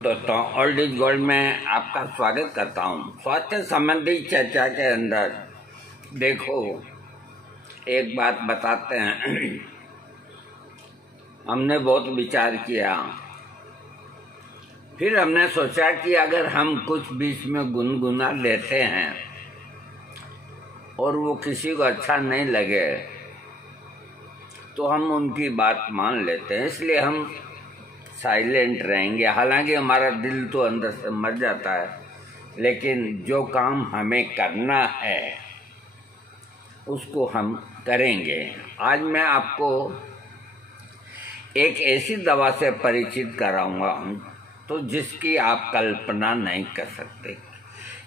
दोस्तों, old is gold में आपका स्वागत करता हूं। स्वास्थ्य संबंधी चर्चा के अंदर देखो, एक बात बताते हैं। हमने बहुत विचार किया, फिर हमने सोचा कि अगर हम कुछ बीच में गुनगुना लेते हैं और वो किसी को अच्छा नहीं लगे तो हम उनकी बात मान लेते हैं, इसलिए हम साइलेंट रहेंगे। हालांकि हमारा दिल तो अंदर से मर जाता है, लेकिन जो काम हमें करना है उसको हम करेंगे। आज मैं आपको एक ऐसी दवा से परिचित कराऊंगा तो जिसकी आप कल्पना नहीं कर सकते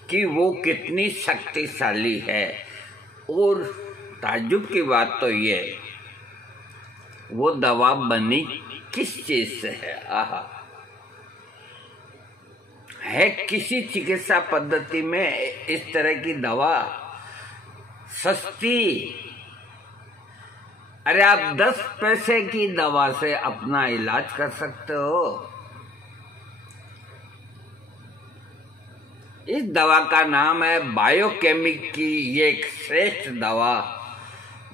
कि वो कितनी शक्तिशाली है। और ताज्जुब की बात तो ये, वो दवा बनी किस चीज से है? है किसी चिकित्सा पद्धति में इस तरह की दवा सस्ती? अरे आप 10 पैसे की दवा से अपना इलाज कर सकते हो। इस दवा का नाम है बायोकेमिक की ये एक श्रेष्ठ दवा,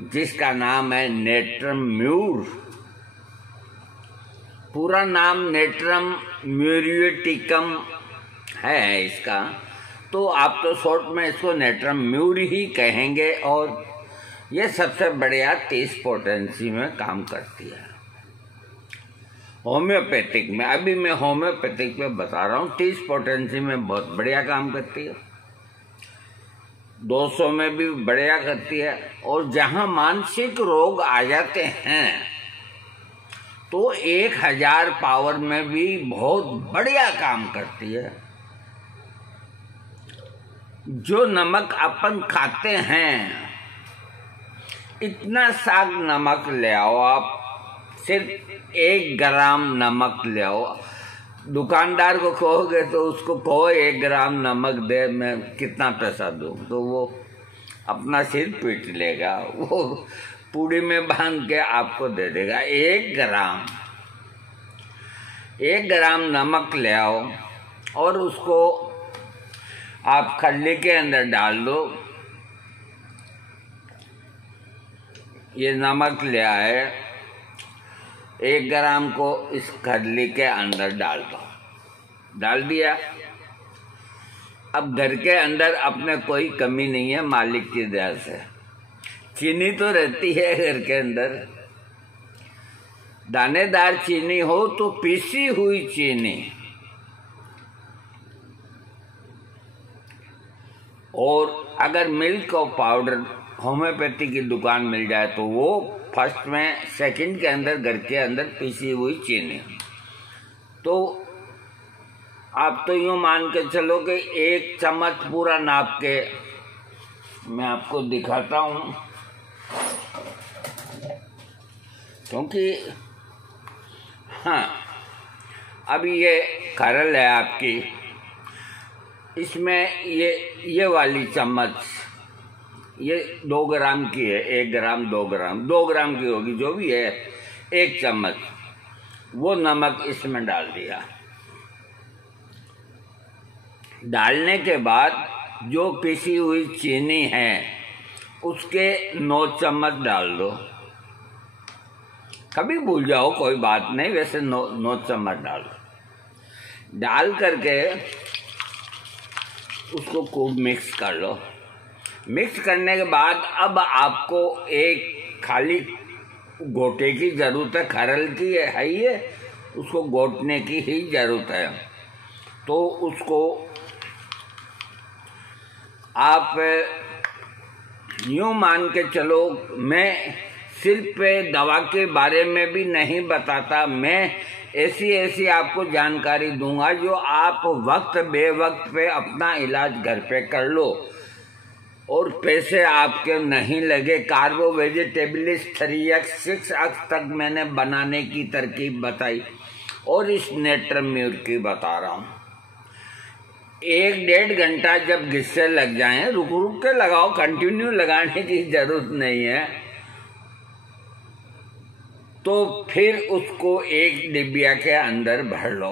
जिसका नाम है नेट्रम म्यूर। पूरा नाम नेट्रम म्यूरिएटिकम है इसका, तो आप तो शॉर्ट में इसको नेट्रम म्यूर ही कहेंगे। और ये सबसे बढ़िया 30 पोटेंसी में काम करती है होम्योपैथिक में। अभी मैं होम्योपैथिक में बता रहा हूँ, 30 पोटेंसी में बहुत बढ़िया काम करती है, 200 में भी बढ़िया करती है। और जहाँ मानसिक रोग आ जाते हैं तो 1000 पावर में भी बहुत बढ़िया काम करती है। जो नमक अपन खाते हैं, इतना साग नमक ले आओ, आप सिर्फ 1 ग्राम नमक ले आओ। दुकानदार को कहोगे तो उसको कहो 1 ग्राम नमक दे, मैं कितना पैसा दूं, तो वो अपना सिर पीट लेगा, वो पूड़ी में बांध के आपको दे देगा। 1 ग्राम नमक ले आओ और उसको आप खल्ली के अंदर डाल दो। ये नमक ले आए, 1 ग्राम को इस खल्ली के अंदर डाल दो, डाल दिया। अब घर के अंदर अपने कोई कमी नहीं है, मालिक की दया से। चीनी तो रहती है घर के अंदर, दानेदार चीनी हो तो पीसी हुई चीनी, और अगर मिल्क और पाउडर होम्योपैथी की दुकान मिल जाए तो वो फर्स्ट में सेकंड के अंदर घर के अंदर पीसी हुई चीनी। तो आप तो यूं मान के चलो कि 1 चम्मच पूरा नाप के मैं आपको दिखाता हूँ, क्योंकि हाँ, अभी ये खरल है आपकी, इसमें ये वाली चम्मच ये 2 ग्राम की है। 1 ग्राम 2 ग्राम 2 ग्राम की होगी, जो भी है, 1 चम्मच वो नमक इसमें डाल दिया। डालने के बाद जो पिसी हुई चीनी है उसके 9 चम्मच डाल दो। कभी भूल जाओ कोई बात नहीं, वैसे 9 चम्मच डाल करके उसको खूब मिक्स कर लो। मिक्स करने के बाद अब आपको एक खाली घोटे की जरूरत है, खरल की है ये, उसको घोटने की ही जरूरत है। तो उसको आप यूं मान के चलो, मैं सिर्फ दवा के बारे में भी नहीं बताता, मैं ऐसी आपको जानकारी दूंगा जो आप वक्त बेवक्त पे अपना इलाज घर पे कर लो और पैसे आपके नहीं लगे। कार्बो वेजिटेबलिस 3x 6x तक मैंने बनाने की तरकीब बताई, और इस नेट्रम म्यूर की बता रहा हूँ। 1-1.5 घंटा जब घिस्से लग जाएं, रुक के लगाओ, कंटिन्यू लगाने की जरूरत नहीं है। तो फिर उसको एक डिबिया के अंदर भर लो।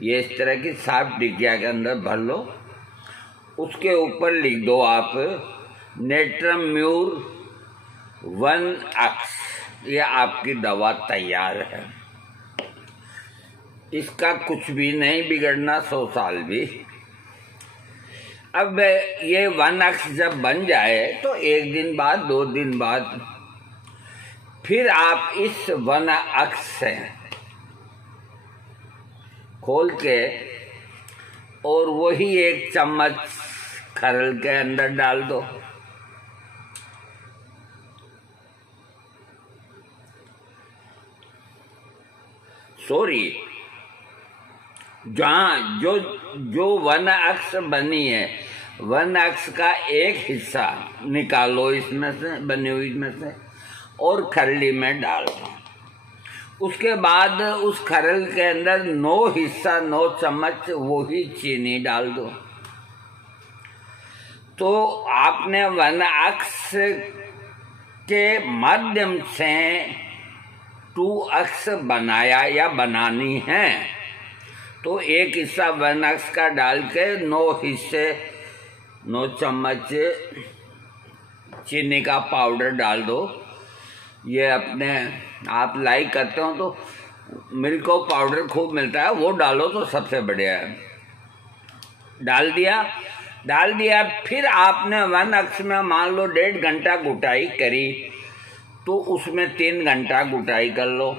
ये इस तरह की साफ टिकिया के अंदर भर लो। उसके ऊपर लिख दो आप नेट्रम म्यूर 1X। ये आपकी दवा तैयार है। इसका कुछ भी नहीं बिगड़ना 100 साल भी। अब ये 1X जब बन जाए तो 1 दिन बाद 2 दिन बाद फिर आप इस 1X से खोल के और वही 1 चम्मच खरल के अंदर डाल दो। सॉरी, जहाँ जो 1X बनी है 1X का एक हिस्सा निकालो इसमें से, बनी हुई में से, और खरली में डाल दो। उसके बाद उस खरल के अंदर 9 हिस्सा 9 चम्मच वही चीनी डाल दो। तो आपने 1X के माध्यम से 2X बनाया या बनानी है। तो एक हिस्सा 1X का डाल के 9 हिस्से 9 चम्मच चीनी का पाउडर डाल दो। ये अपने आप लाइक करते हो तो मिल्क पाउडर खूब मिलता है, वो डालो तो सबसे बढ़िया है। डाल दिया फिर आपने 1X में मान लो 1.5 घंटा गुटाई करी तो उसमें 3 घंटा गुटाई कर लो।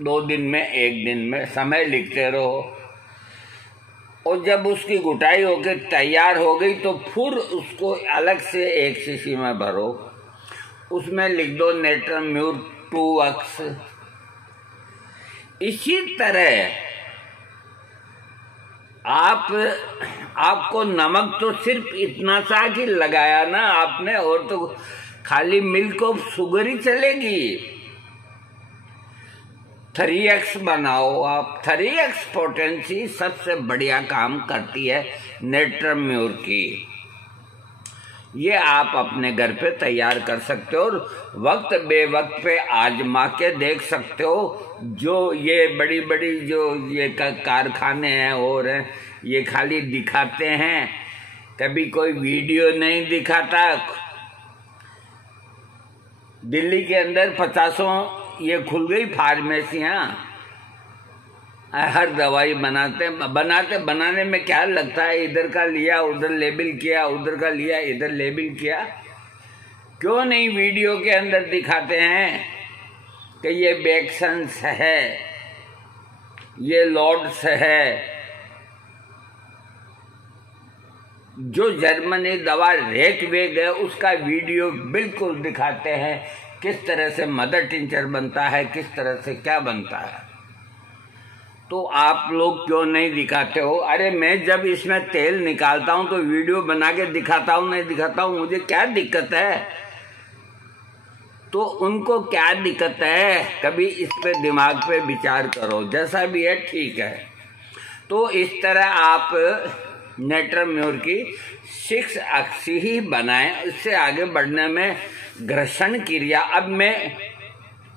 2 दिन में 1 दिन में समय लिखते रहो। और जब उसकी गुटाई होकर तैयार हो गई तो फिर उसको अलग से एक शीशी में भरो। उसमें लिख दो नेट्रम म्यूर 2X। इसी तरह आपको नमक तो सिर्फ इतना सा ही लगाया ना आपने, और तो खाली मिल्क ऑफ शुगर ही चलेगी। 3X बनाओ आप। 3X पोटेंसी सबसे बढ़िया काम करती है नेट्रम म्यूर की। ये आप अपने घर पे तैयार कर सकते हो और वक्त बेवक्त पे आजमा के देख सकते हो। जो ये बड़ी बड़ी जो ये कारखाने हैं और ये खाली दिखाते हैं, कभी कोई वीडियो नहीं दिखाता। दिल्ली के अंदर 50 ये खुल गई फार्मेसियाँ, हर दवाई बनाने में क्या लगता है, इधर का लिया उधर लेबल किया, उधर का लिया इधर लेबल किया। क्यों नहीं वीडियो के अंदर दिखाते हैं कि ये बेक्सन्स है, ये लॉर्ड्स है। जो जर्मनी दवा रेकवेग है उसका वीडियो बिल्कुल दिखाते हैं, किस तरह से मदर टिंचर बनता है, किस तरह से क्या बनता है। तो आप लोग क्यों नहीं दिखाते हो? अरे मैं जब इसमें तेल निकालता हूं तो वीडियो बना के दिखाता हूं, नहीं दिखाता हूं, मुझे क्या दिक्कत है? तो उनको क्या दिक्कत है? कभी इस पे दिमाग पे विचार करो। जैसा भी है ठीक है। तो इस तरह आप नेट्रम म्यूर की 6X ही बनाएं। इससे आगे बढ़ने में घर्षण क्रिया, अब मैं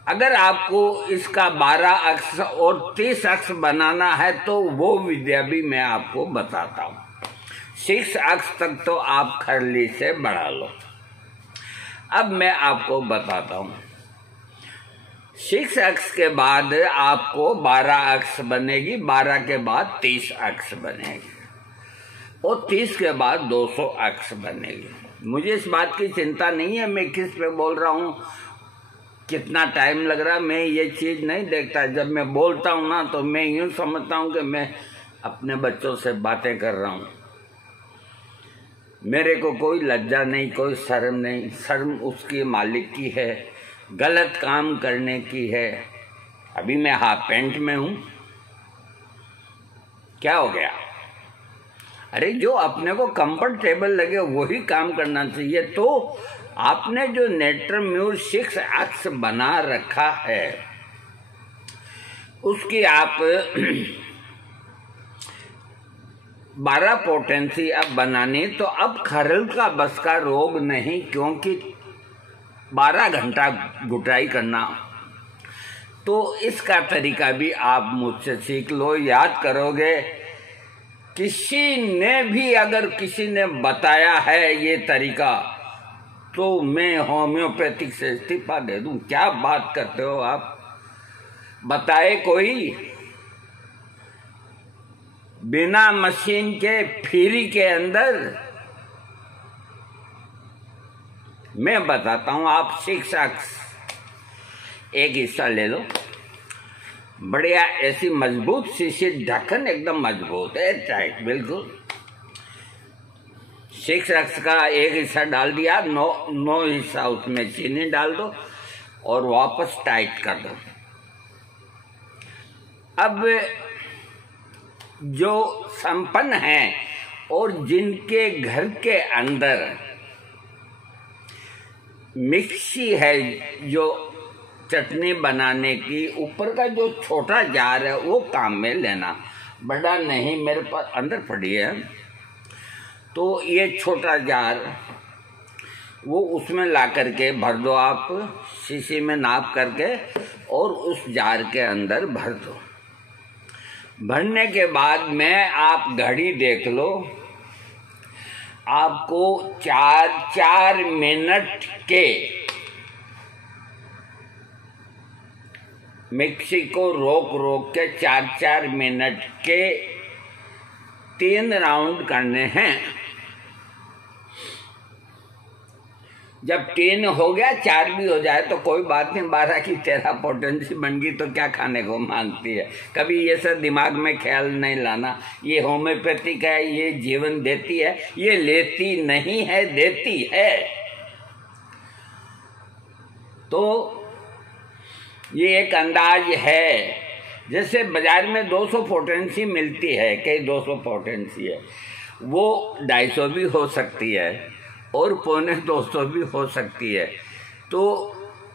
अगर आपको इसका 12X और 30X बनाना है तो वो विद्या भी मैं आपको बताता हूँ। 6X तक तो आप खरली से बढ़ा लो। अब मैं आपको बताता हूँ 6X के बाद आपको 12X बनेगी, 12 के बाद 30X बनेगी और 30 के बाद 200X बनेगी। मुझे इस बात की चिंता नहीं है मैं किस पे बोल रहा हूँ, कितना टाइम लग रहा है, मैं ये चीज़ नहीं देखता। जब मैं बोलता हूँ ना तो मैं यूँ समझता हूँ कि मैं अपने बच्चों से बातें कर रहा हूँ। मेरे को कोई लज्जा नहीं, कोई शर्म नहीं। शर्म उसकी मालिक की है, गलत काम करने की है। अभी मैं हाफ पैंट में हूँ, क्या हो गया? अरे जो अपने को कंफर्टेबल लगे वही काम करना चाहिए। तो आपने जो नेट्रम म्यूर 6X बना रखा है उसकी आप 12 पोटेंसी अब बनानी। तो अब खरल का बस का रोग नहीं, क्योंकि 12 घंटा गुटाई करना, तो इसका तरीका भी आप मुझसे सीख लो। याद करोगे, किसी ने भी अगर किसी ने बताया है ये तरीका तो मैं होम्योपैथिक से इस्तीफा दे दूं। क्या बात करते हो आप? बताए कोई? बिना मशीन के फ्री के अंदर मैं बताता हूं। आप शिक्षक एक हिस्सा ले लो, बढ़िया ऐसी मजबूत शीशी, ढक्कन एकदम मजबूत है, टाइट बिल्कुल। 6 रक्स का एक हिस्सा डाल दिया, 9 हिस्सा उसमें चीनी डाल दो और वापस टाइट कर दो। अब जो संपन्न हैं और जिनके घर के अंदर मिक्सी है, जो चटनी बनाने की, ऊपर का जो छोटा जार है वो काम में लेना, बड़ा नहीं, मेरे पास अंदर पड़ी है। तो ये छोटा जार वो उसमें ला करके भर दो आप, शीशी में नाप करके, और उस जार के अंदर भर दो। भरने के बाद में आप घड़ी देख लो, आपको 4 मिनट के मिक्सी को रोक के 4 मिनट के 3 राउंड करने हैं। जब 3 हो गया, 4 भी हो जाए तो कोई बात नहीं, 12 की 13 पोटेंसी बन गई तो क्या खाने को मांगती है। कभी ये सब दिमाग में ख्याल नहीं लाना। ये होम्योपैथिक है, ये जीवन देती है, ये लेती नहीं है, देती है। तो ये एक अंदाज है। जैसे बाजार में 200 पोटेंसी मिलती है, कई 200 पोटेंसी है, वो 250 भी हो सकती है और 250 भी हो सकती है। तो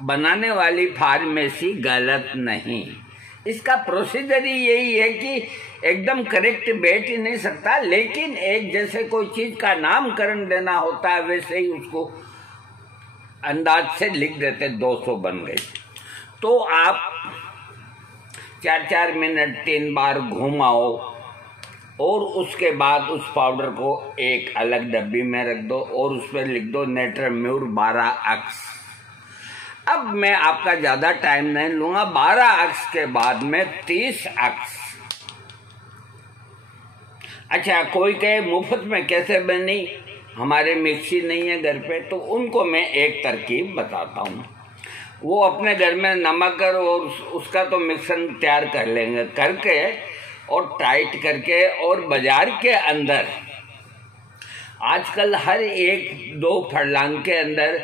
बनाने वाली फार्मेसी गलत नहीं। इसका प्रोसीजर ही यही है कि एकदम करेक्ट बैठ ही नहीं सकता, लेकिन एक जैसे कोई चीज़ का नामकरण देना होता है वैसे ही उसको अंदाज से लिख देते, 200 बन गई। तो आप 4 मिनट 3 बार घुमाओ और उसके बाद उस पाउडर को एक अलग डब्बी में रख दो और उस पर लिख दो नेट्रम्यूर 12 अक्स। अब मैं आपका ज़्यादा टाइम नहीं लूँगा। 12 अक्स के बाद में 30 अक्स। अच्छा, कोई कहे मुफ्त में कैसे बनी, हमारे मिक्सी नहीं है घर पे, तो उनको मैं एक तरकीब बताता हूँ। वो अपने घर में नमक और उसका तो मिक्सर तैयार कर लेंगे, करके और टाइट करके, और बाजार के अंदर आजकल हर 1-2 फरलांग के अंदर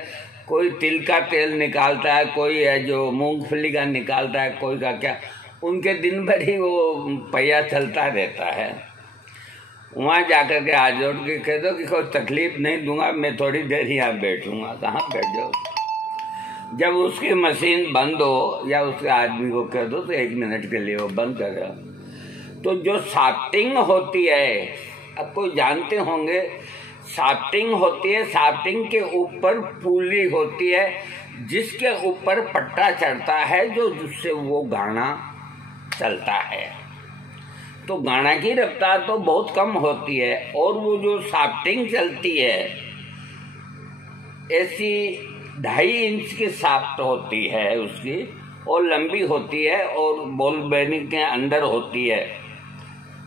कोई तिल का तेल निकालता है, कोई है जो मूंगफली का निकालता है, कोई का क्या, उनके दिन भर ही वो पहिया चलता रहता है। वहाँ जाकर के हाथ जोड़ के कह दो कि कोई तकलीफ नहीं दूंगा, मैं थोड़ी देर यहाँ बैठूंगा। कहाँ बैठ जाओ। जब उसकी मशीन बंद हो या उसके आदमी को कह दो तो 1 मिनट के लिए वो बंद करेगा। तो जो साफ्टिंग होती है, अब कोई जानते होंगे, साफ्टिंग होती है, साफ्टिंग के ऊपर पुली होती है जिसके ऊपर पट्टा चढ़ता है, जो जिससे वो गाना चलता है। तो गाना की रफ्तार तो बहुत कम होती है, और वो जो साफ्टिंग चलती है ऐसी 2.5 इंच की साफ्ट होती है उसकी, और लंबी होती है और बॉल बेयरिंग के अंदर होती है।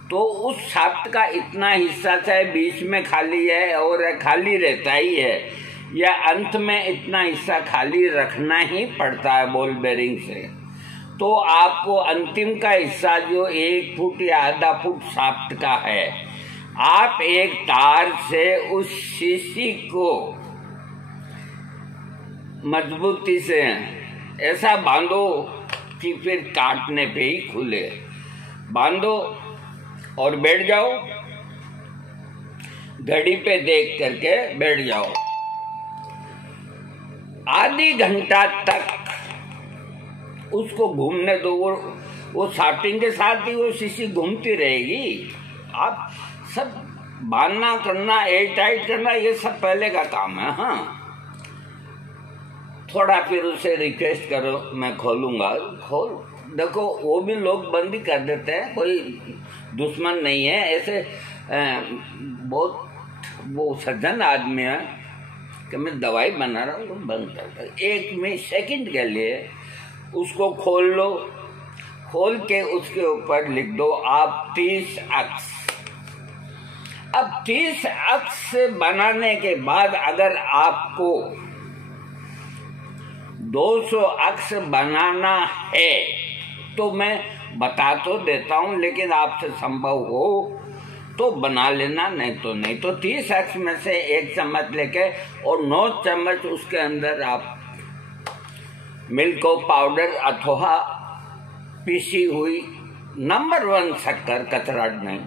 तो उस साफ्ट का इतना हिस्सा चाहे बीच में खाली है और खाली रहता ही है, या अंत में इतना हिस्सा खाली रखना ही पड़ता है बॉल बेयरिंग से। तो आपको अंतिम का हिस्सा जो 1 फुट या आधा फुट साफ्ट का है, आप एक तार से उस शीशी को मजबूती से ऐसा बांधो कि फिर काटने पे ही खुले। बांधो और बैठ जाओ, घड़ी पे देख करके बैठ जाओ। आधी घंटा तक उसको घूमने दो। वो साफ्टिंग के साथ ही वो शीशी घूमती रहेगी। आप सब बांधना करना, एयर टाइट करना, ये सब पहले का काम है। हाँ, थोड़ा फिर उसे रिक्वेस्ट करो, मैं खोलूंगा, खोल देखो वो भी लोग बंद ही कर देते हैं, कोई दुश्मन नहीं है ऐसे। बहुत वो सज्जन आदमी है कि मैं दवाई बना रहा हूँ तो बंद करता है, 1 सेकंड के लिए उसको खोल लो, खोल के उसके ऊपर लिख दो आप 30 अक्स। अब 30 अक्स बनाने के बाद अगर आपको 200 अक्स बनाना है तो मैं बता तो देता हूं, लेकिन आपसे संभव हो तो बना लेना, नहीं तो नहीं। तो 30 अक्स में से 1 चम्मच लेके और 9 चम्मच उसके अंदर आप मिल्क पाउडर अथवा पीसी हुई नंबर 1 शक्कर, कतराट नहीं,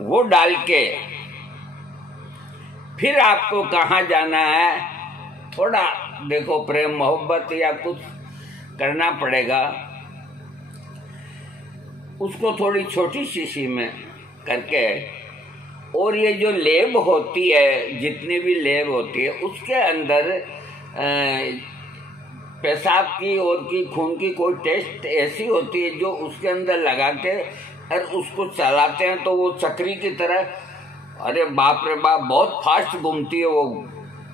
वो डाल के फिर आपको कहाँ जाना है, थोड़ा देखो प्रेम मोहब्बत या कुछ करना पड़ेगा, उसको थोड़ी छोटी शीशी में करके, और ये जो लेब होती है, जितनी भी लेब होती है उसके अंदर पेशाब की और की खून की कोई टेस्ट ऐसी होती है जो उसके अंदर लगा के और उसको चलाते हैं तो वो चक्री की तरह, अरे बाप रे बाप, बहुत फास्ट घूमती है वो,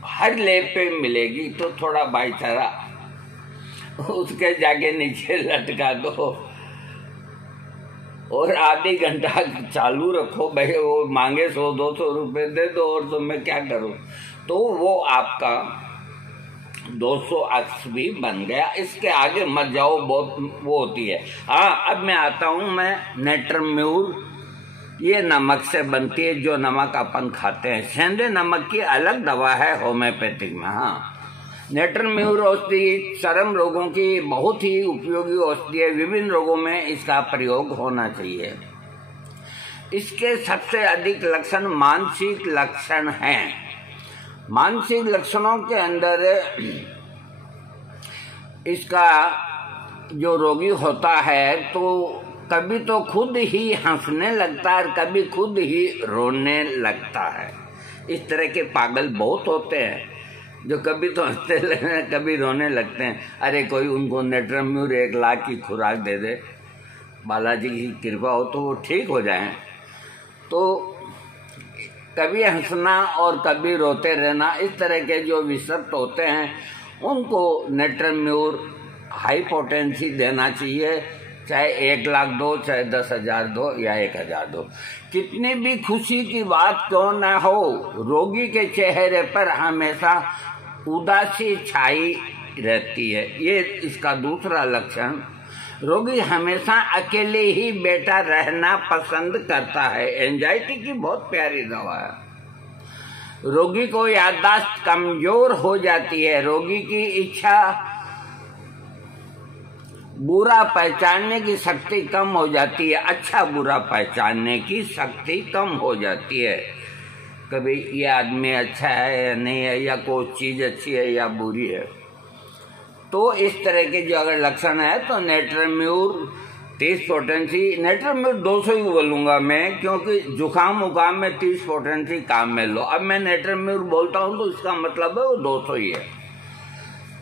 हर लेब पे मिलेगी। तो थोड़ा भाईचारा उसके जाके नीचे लटका दो और आधी घंटा चालू रखो, भाई वो मांगे 100-200 रुपये दे दो और तो मैं क्या करूं। तो वो आपका 200 अक्स भी बन गया। इसके आगे मत जाओ, बहुत वो होती है। हाँ, अब मैं आता हूँ, मैं नेट्रम्यूर, ये नमक से बनती है, जो नमक अपन खाते हैं। सेंधे नमक की अलग दवा है होम्योपैथिक में। हाँ, नेट्रम्यूर औषधि चर्म रोगों की बहुत ही उपयोगी औषधि है, विभिन्न रोगों में इसका प्रयोग होना चाहिए। इसके सबसे अधिक लक्षण मानसिक लक्षण हैं। मानसिक लक्षणों के अंदर इसका जो रोगी होता है तो कभी तो खुद ही हंसने लगता है और कभी खुद ही रोने लगता है। इस तरह के पागल बहुत होते हैं जो कभी तो हंसते लगते, कभी रोने लगते हैं। अरे कोई उनको नेट्रम्यूर 1 लाख की खुराक दे दे, बालाजी की कृपा हो तो वो ठीक हो जाएं। तो कभी हंसना और कभी रोते रहना, इस तरह के जो विषक्त होते हैं उनको नेट्रम्यूर हाई पोटेंसी देना चाहिए, चाहे 1 लाख दो, चाहे 10,000 दो या 1,000 दो। कितनी भी खुशी की बात क्यों ना हो, रोगी के चेहरे पर हमेशा उदासी छाई रहती है। ये इसका दूसरा लक्षण। रोगी हमेशा अकेले ही बैठा रहना पसंद करता है। एंजाइटी की बहुत प्यारी दवा है। रोगी को याददाश्त कमजोर हो जाती है। रोगी की इच्छा बुरा पहचानने की शक्ति कम हो जाती है, अच्छा बुरा पहचानने की शक्ति कम हो जाती है। कभी ये आदमी अच्छा है या नहीं है, या कोई चीज अच्छी है या बुरी है। तो इस तरह के जो अगर लक्षण है तो नेट्रम्यूर 30 पोटेंसी, नेट्रम्यूर 200 ही बोलूंगा मैं, क्योंकि जुकाम उकाम में 30 पोटेंसी काम में लो। अब मैं नेट्रम्यूर बोलता हूं तो इसका मतलब है वो 200 ही है।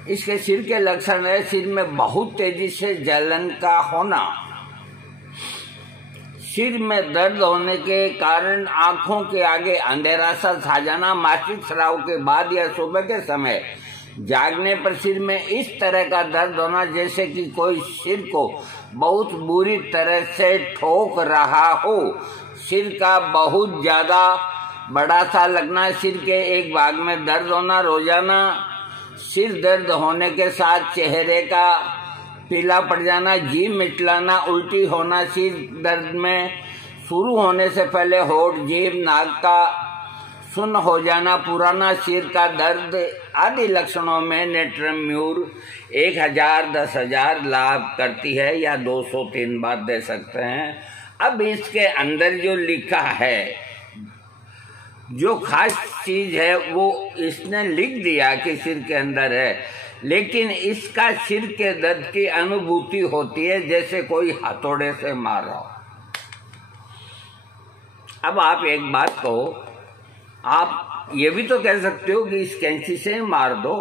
इसके सिर के लक्षण है, सिर में बहुत तेजी से जलन का होना, सिर में दर्द होने के कारण आंखों के आगे अंधेरा सा छा जाना, मासिक स्राव के बाद या सुबह के समय जागने पर सिर में इस तरह का दर्द होना जैसे कि कोई सिर को बहुत बुरी तरह से ठोक रहा हो, सिर का बहुत ज्यादा बड़ा सा लगना, सिर के एक भाग में दर्द होना रोजाना, सिर दर्द होने के साथ चेहरे का पीला पड़ जाना, जीभ मिचलाना, उल्टी होना, सिर दर्द में शुरू होने से पहले होठ, जीभ, नाक का सुन्न हो जाना, पुराना सिर का दर्द आदि लक्षणों में नेट्रम्यूर 1,000, 10,000 लाभ करती है, या 203 बार दे सकते हैं। अब इसके अंदर जो लिखा है, जो खास चीज है वो इसने लिख दिया कि सिर के अंदर है, लेकिन इसका सिर के दर्द की अनुभूति होती है जैसे कोई हथौड़े से मार रहा हो। अब आप एक बात कहो, आप ये भी तो कह सकते हो कि इस कैंची से मार दो,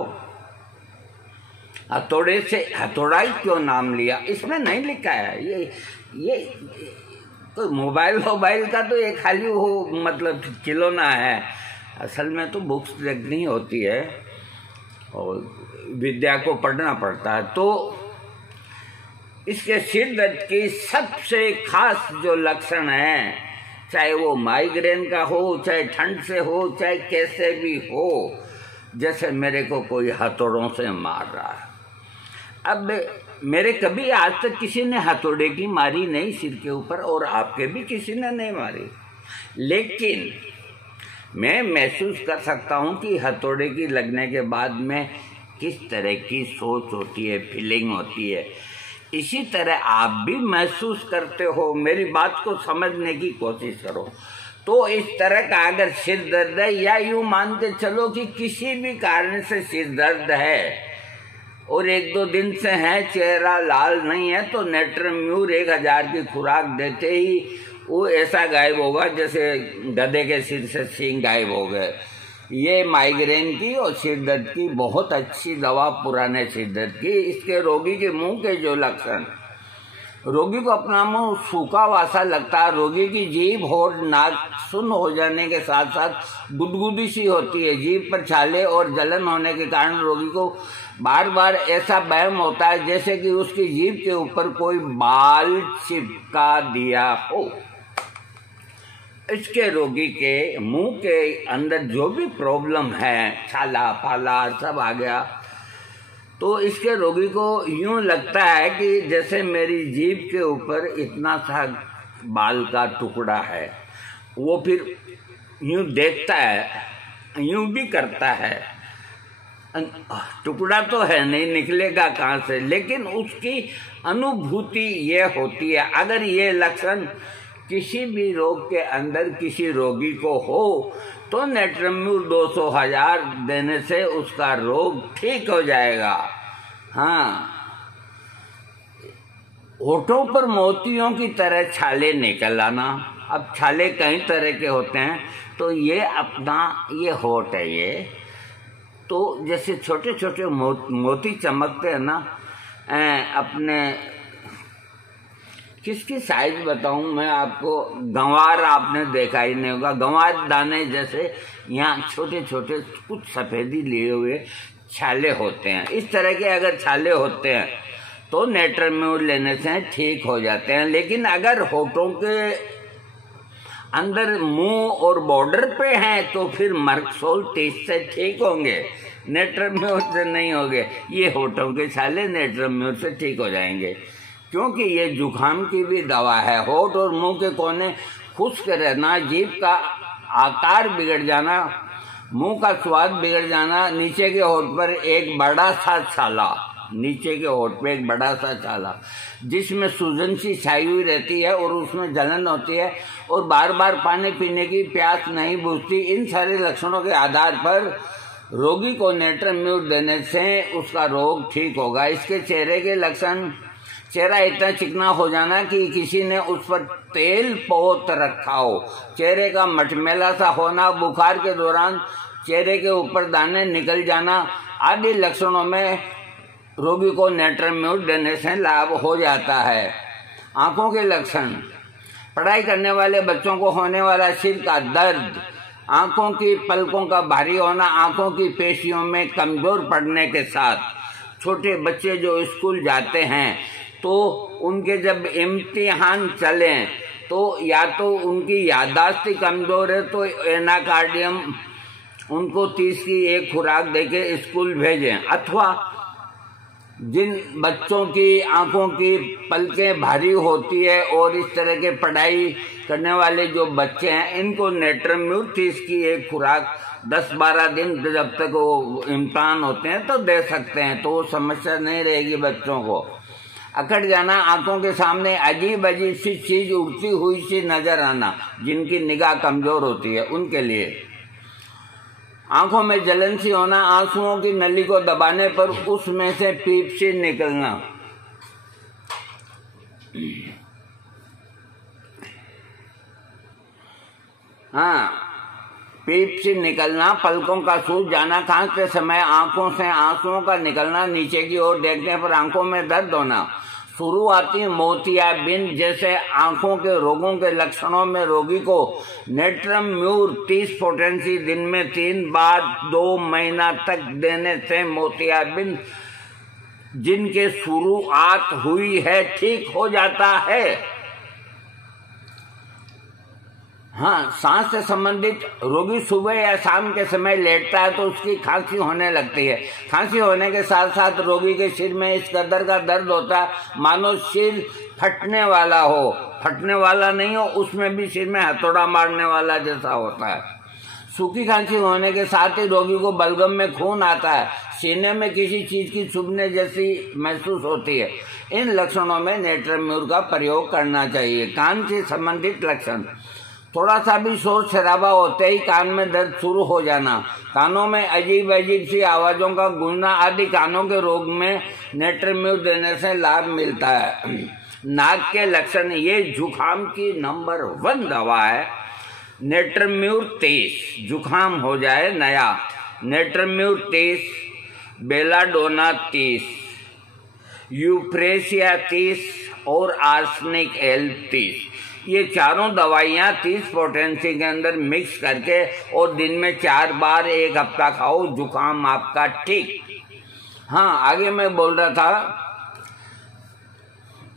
हथौड़े से हथौड़ा ही क्यों नाम लिया, इसमें नहीं लिखा है। ये तो मोबाइल का तो ये खाली वो मतलब खिलौना है, असल में तो बुक्स देखनी होती है और विद्या को पढ़ना पड़ता है। तो इसके सिर दर्द की सबसे खास जो लक्षण है, चाहे वो माइग्रेन का हो, चाहे ठंड से हो, चाहे कैसे भी हो, जैसे मेरे को कोई हथौड़ों से मार रहा है। अब मेरे कभी आज तक किसी ने हथौड़े की मारी नहीं सिर के ऊपर, और आपके भी किसी ने नहीं मारी, लेकिन मैं महसूस कर सकता हूँ कि हथौड़े की लगने के बाद में किस तरह की सोच होती है, फीलिंग होती है। इसी तरह आप भी महसूस करते हो, मेरी बात को समझने की कोशिश करो। तो इस तरह का अगर सिर दर्द है, या यूँ मान के चलो कि किसी भी कारण से सिर दर्द है और 1-2 दिन से है, चेहरा लाल नहीं है, तो नेट्रम्यूर 1000 की खुराक देते ही वो ऐसा गायब होगा जैसे गधे के सिर से सींग गायब हो गए। ये माइग्रेन की और सिर दर्द की बहुत अच्छी दवा, पुराने सिर दर्द की। इसके रोगी के मुंह के जो लक्षण, रोगी को अपना मुंह सूखा वासा लगता है, रोगी की जीभ होठ नाक सुन्न हो जाने के साथ साथ गुदगुदी सी होती है, जीभ पर छाले और जलन होने के कारण रोगी को बार बार ऐसा वहम होता है जैसे कि उसकी जीभ के ऊपर कोई बाल चिपका दिया हो। इसके रोगी के मुंह के अंदर जो भी प्रॉब्लम है, छाला पाला सब आ गया, तो इसके रोगी को यूं लगता है कि जैसे मेरी जीभ के ऊपर इतना सा बाल का टुकड़ा है। वो फिर यूं देखता है, यूं भी करता है, टुकड़ा तो है नहीं, निकलेगा कहाँ से, लेकिन उसकी अनुभूति ये होती है। अगर ये लक्षण किसी भी रोग के अंदर किसी रोगी को हो तो नेट्रम्यूर 200,000 देने से उसका रोग ठीक हो जाएगा। हाँ, होठों पर मोतियों की तरह छाले निकल आना। अब छाले कई तरह के होते हैं, तो ये अपना ये होठ है, ये तो जैसे छोटे छोटे मोती चमकते हैं ना, अपने किसकी साइज बताऊं मैं आपको, गंवार आपने देखा ही नहीं होगा, गंवार दाने जैसे यहाँ छोटे छोटे कुछ सफेदी लिए हुए छाले होते हैं। इस तरह के अगर छाले होते हैं तो नेट्रम्यूर लेने से ठीक हो जाते हैं। लेकिन अगर होठों के अंदर मुंह और बॉर्डर पे हैं तो फिर मर्कसोल 30 से ठीक होंगे, नेट्रम्यूर से नहीं होंगे। ये होठों के छाले नेट्रम्यूर से ठीक हो जाएंगे, क्योंकि ये जुकाम की भी दवा है। होठ और मुंह के कोने खुश्क रहना, जीभ का आकार बिगड़ जाना, मुंह का स्वाद बिगड़ जाना, नीचे के होठ पर एक बड़ा सा छाला, नीचे के होठ पे एक बड़ा सा छाला जिसमें सूजन सी छाई हुई रहती है और उसमें जलन होती है और बार बार पानी पीने की प्यास नहीं बुझती। इन सारे लक्षणों के आधार पर रोगी को नेट्रम्यूर देने से उसका रोग ठीक होगा। इसके चेहरे के लक्षण, चेहरा इतना चिकना हो जाना कि किसी ने उस पर तेल पोत रखा हो, चेहरे का मटमैला सा होना, बुखार के दौरान चेहरे के ऊपर दाने निकल जाना आदि लक्षणों में रोगी को नेट्रम्यूर देने से लाभ हो जाता है। आंखों के लक्षण, पढ़ाई करने वाले बच्चों को होने वाला सिर का दर्द, आंखों की पलकों का भारी होना, आंखों की पेशियों में कमजोर पड़ने के साथ छोटे बच्चे जो स्कूल जाते हैं तो उनके जब इम्तिहान चलें तो या तो उनकी याददाश्त कमजोर है तो एनाकार्डियम उनको 30 की एक खुराक देके स्कूल भेजें, अथवा जिन बच्चों की आंखों की पलकें भारी होती है और इस तरह के पढ़ाई करने वाले जो बच्चे हैं इनको नेट्रम्यूर 30 की एक खुराक 10-12 दिन जब तक वो इम्तिहान होते हैं तो दे सकते हैं, तो वो समस्या नहीं रहेगी। बच्चों को अकड़ जाना, आंखों के सामने अजीब अजीब सी चीज उड़ती हुई सी नजर आना, जिनकी निगाह कमजोर होती है उनके लिए। आंखों में जलन सी होना, आंसुओं की नली को दबाने पर उसमें से पीप सी निकलना। हाँ, पीप से निकलना, पलकों का सूज जाना, खांसते समय आंखों से आंसुओं का निकलना, नीचे की ओर देखने पर आंखों में दर्द होना, शुरुआती मोतियाबिंद जैसे आंखों के रोगों के लक्षणों में रोगी को नेट्रम म्यूर 30 पोटेंसी दिन में 3 बार 2 महीना तक देने से मोतियाबिंद जिनके शुरुआत हुई है ठीक हो जाता है। हाँ, सांस से संबंधित रोगी सुबह या शाम के समय लेटता है तो उसकी खांसी होने लगती है। खांसी होने के साथ साथ रोगी के सिर में इस कदर का दर्द होता है मानो सिर फटने वाला हो, फटने वाला नहीं हो, उसमें भी सिर में हथौड़ा मारने वाला जैसा होता है। सूखी खांसी होने के साथ ही रोगी को बलगम में खून आता है, सीने में किसी चीज की चुभने जैसी महसूस होती है। इन लक्षणों में नेट्रम म्यूर का प्रयोग करना चाहिए। कान से संबंधित लक्षण, थोड़ा सा भी शोर शराबा होते ही कान में दर्द शुरू हो जाना, कानों में अजीब अजीब सी आवाजों का गूंजना आदि कानों के रोग में नेट्रम म्यूर देने से लाभ मिलता है। नाक के लक्षण, ये जुखाम की नंबर 1 दवा है। नेट्रम म्यूर 30, जुखाम हो जाए नया, नेट्रम म्यूर 30, बेलाडोना 30, यूफ्रेसिया 30 और आर्सेनिक एल 30। ये चारों दवाइयाँ 30 पोटेंसी के अंदर मिक्स करके और दिन में 4 बार 1 हफ्ता खाओ, जुकाम आपका ठीक। हाँ, आगे मैं बोल रहा था,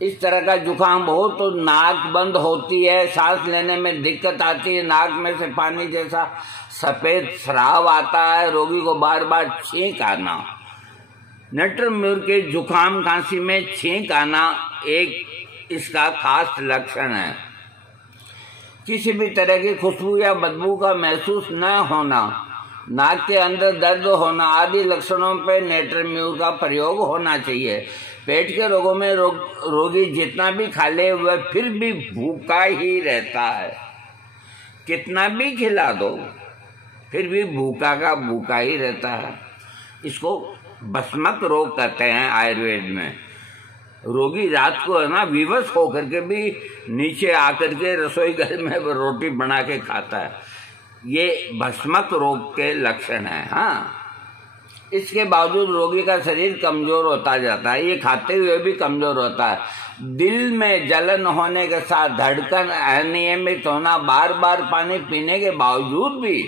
इस तरह का जुकाम हो तो नाक बंद होती है, सांस लेने में दिक्कत आती है, नाक में से पानी जैसा सफेद स्राव आता है, रोगी को बार बार छींक आना। नेट्रम म्यूर के जुकाम खांसी में छींक आना एक इसका खास लक्षण है। किसी भी तरह की खुशबू या बदबू का महसूस न होना, नाक के अंदर दर्द होना आदि लक्षणों पर नेट्रम म्यूर का प्रयोग होना चाहिए। पेट के रोगों में रोगी जितना भी खा ले वह फिर भी भूखा ही रहता है, कितना भी खिला दो फिर भी भूखा का भूखा ही रहता है। इसको भस्मक रोग कहते हैं आयुर्वेद में। रोगी रात को है ना विवश होकर के भी नीचे आकर के रसोई घर में रोटी बना के खाता है, ये भस्मक रोग के लक्षण है। हाँ, इसके बावजूद रोगी का शरीर कमजोर होता जाता है, ये खाते हुए भी कमजोर होता है। दिल में जलन होने के साथ धड़कन अनियमित होना, बार बार पानी पीने के बावजूद भी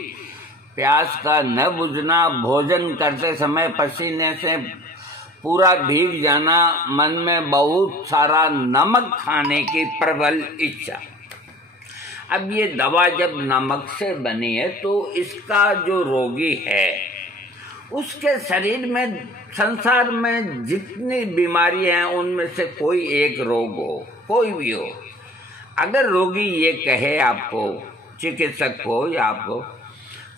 प्यास का न बुझना, भोजन करते समय पसीने से पूरा भीग जाना, मन में बहुत सारा नमक खाने की प्रबल इच्छा। अब ये दवा जब नमक से बनी है तो इसका जो रोगी है उसके शरीर में संसार में जितनी बीमारी हैं उनमें से कोई एक रोग हो, कोई भी हो, अगर रोगी ये कहे आपको, चिकित्सक को या आपको,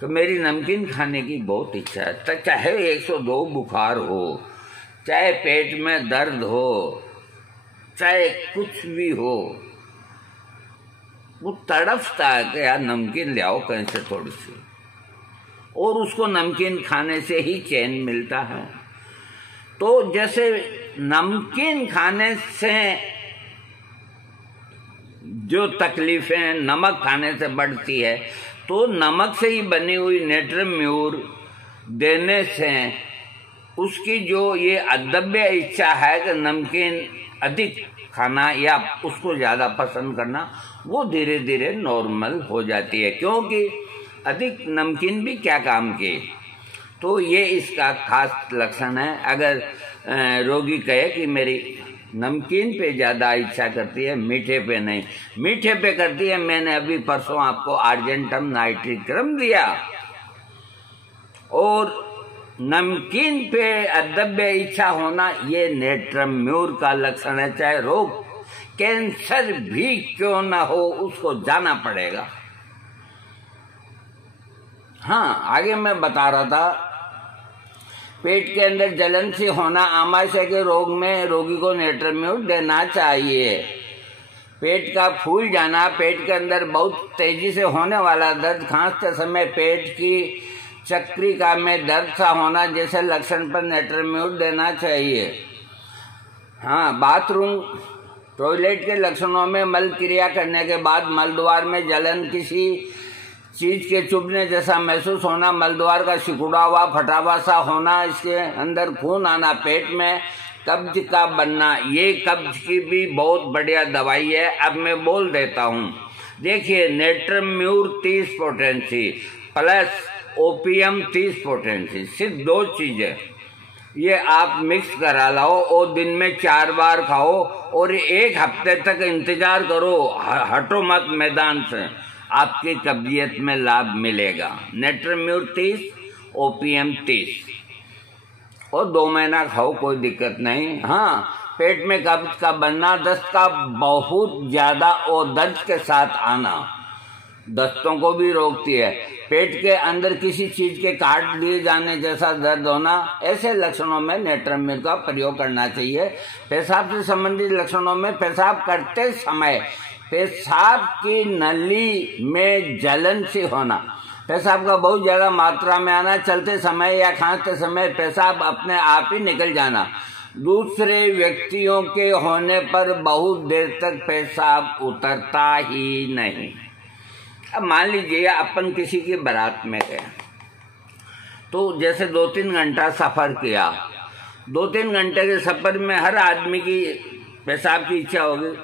तो मेरी नमकीन खाने की बहुत इच्छा है, तो चाहे 102 बुखार हो, चाहे पेट में दर्द हो, चाहे कुछ भी हो, वो तड़पता है कि यार नमकीन ले आओ कहीं से थोड़ी सी, और उसको नमकीन खाने से ही चैन मिलता है। तो जैसे नमकीन खाने से जो तकलीफें नमक खाने से बढ़ती है, तो नमक से ही बनी हुई नेट्रम म्यूर देने से उसकी जो ये अदम्य इच्छा है कि नमकीन अधिक खाना या उसको ज़्यादा पसंद करना, वो धीरे धीरे नॉर्मल हो जाती है। क्योंकि अधिक नमकीन भी क्या काम की, तो ये इसका खास लक्षण है। अगर रोगी कहे कि मेरी नमकीन पे ज़्यादा इच्छा करती है, मीठे पे नहीं, मीठे पे करती है, मैंने अभी परसों आपको आर्जेंटम नाइट्रिक्रम दिया, और नमकीन पे अदम्य इच्छा होना ये नेट्रम म्यूर का लक्षण है। चाहे रोग कैंसर भी क्यों ना हो, उसको जाना पड़ेगा। हाँ, आगे मैं बता रहा था, पेट के अंदर जलन सी होना, आमाशय के रोग में रोगी को नेट्रम म्यूर देना चाहिए। पेट का फूल जाना, पेट के अंदर बहुत तेजी से होने वाला दर्द, खांसते समय पेट की चक्रिका में दर्द सा होना जैसे लक्षण पर नेट्रम म्यूर देना चाहिए। हाँ, बाथरूम टॉयलेट के लक्षणों में मल क्रिया करने के बाद मलद्वार में जलन, किसी चीज के चुभने जैसा महसूस होना, मलद्वार का सिकुड़ा हुआ फटा हुआ सा होना, इसके अंदर खून आना पेट में, कब्ज का बनना, ये कब्ज की भी बहुत बढ़िया दवाई है। अब मैं बोल देता हूँ, देखिए natrum mur 30 potency plus opium 30 potency, सिर्फ 2 चीजें ये आप मिक्स करा लाओ और दिन में 4 बार खाओ और 1 हफ्ते तक इंतजार करो, हटो मत मैदान से, आपकी कब्जियत में लाभ मिलेगा। नेट्रम्यूर 30, ओपीएम 30 और 2 महीना खाओ, कोई दिक्कत नहीं। हाँ, पेट में कब्ज का बनना, दस्त का बहुत ज्यादा और दर्द के साथ आना, दस्तों को भी रोकती है। पेट के अंदर किसी चीज के काट दिए जाने जैसा दर्द होना, ऐसे लक्षणों में नेट्रम्यूर का प्रयोग करना चाहिए। पेशाब से संबंधित लक्षणों में पेशाब करते समय पेशाब की नली में जलन सी होना, पेशाब का बहुत ज्यादा मात्रा में आना, चलते समय या खांसते समय पेशाब अपने आप ही निकल जाना, दूसरे व्यक्तियों के होने पर बहुत देर तक पेशाब उतरता ही नहीं। अब मान लीजिए अपन किसी की बारात में गए, तो जैसे 2-3 घंटा सफर किया, 2-3 घंटे के सफर में हर आदमी की पेशाब की इच्छा होगी,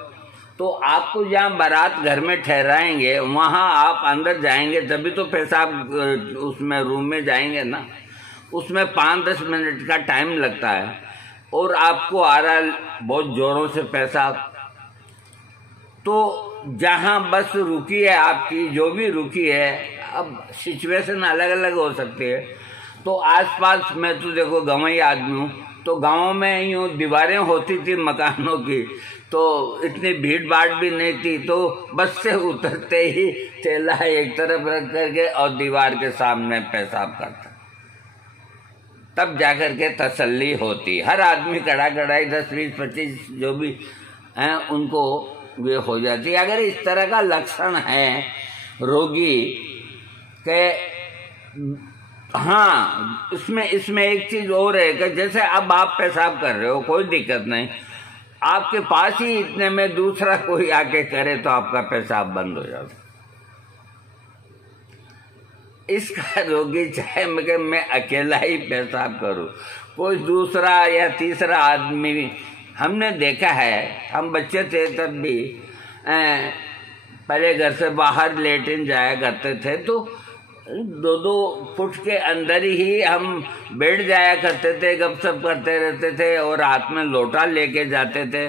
तो आपको जहाँ बारात घर में ठहराएंगे वहाँ आप अंदर जाएंगे तभी तो पेशाब उसमें रूम में जाएंगे ना, उसमें 5-10 मिनट का टाइम लगता है और आपको आ रहा बहुत जोरों से पेशाब, तो जहाँ बस रुकी है आपकी, जो भी रुकी है, अब सिचुएशन अलग अलग हो सकती है, तो आसपास में तो देखो गाँवी आदमी हूँ, तो गाँव में यूँ दीवारें होती थी मकानों की, तो इतनी भीड़ भाड़ भी नहीं थी, तो बस से उतरते ही थैला एक तरफ रख करके और दीवार के सामने पेशाब करता, तब जाकर के तसल्ली होती। हर आदमी कड़ा कड़ाई 10-20-25 जो भी हैं उनको वे हो जाती है। अगर इस तरह का लक्षण है रोगी के, हाँ, इसमें एक चीज और है कि जैसे अब आप पेशाब कर रहे हो, कोई दिक्कत नहीं, आपके पास ही इतने में दूसरा कोई आके करे तो आपका पेशाब बंद हो जाता। इसका रोगी चाहे मैं अकेला ही पेशाब करूं, कोई दूसरा या तीसरा आदमी, हमने देखा है, हम बच्चे थे तब भी पहले घर से बाहर लेटिन जाया करते थे, तो 2-2 फुट के अंदर ही हम बैठ जाया करते थे, गपशप करते रहते थे और हाथ में लोटा लेके जाते थे।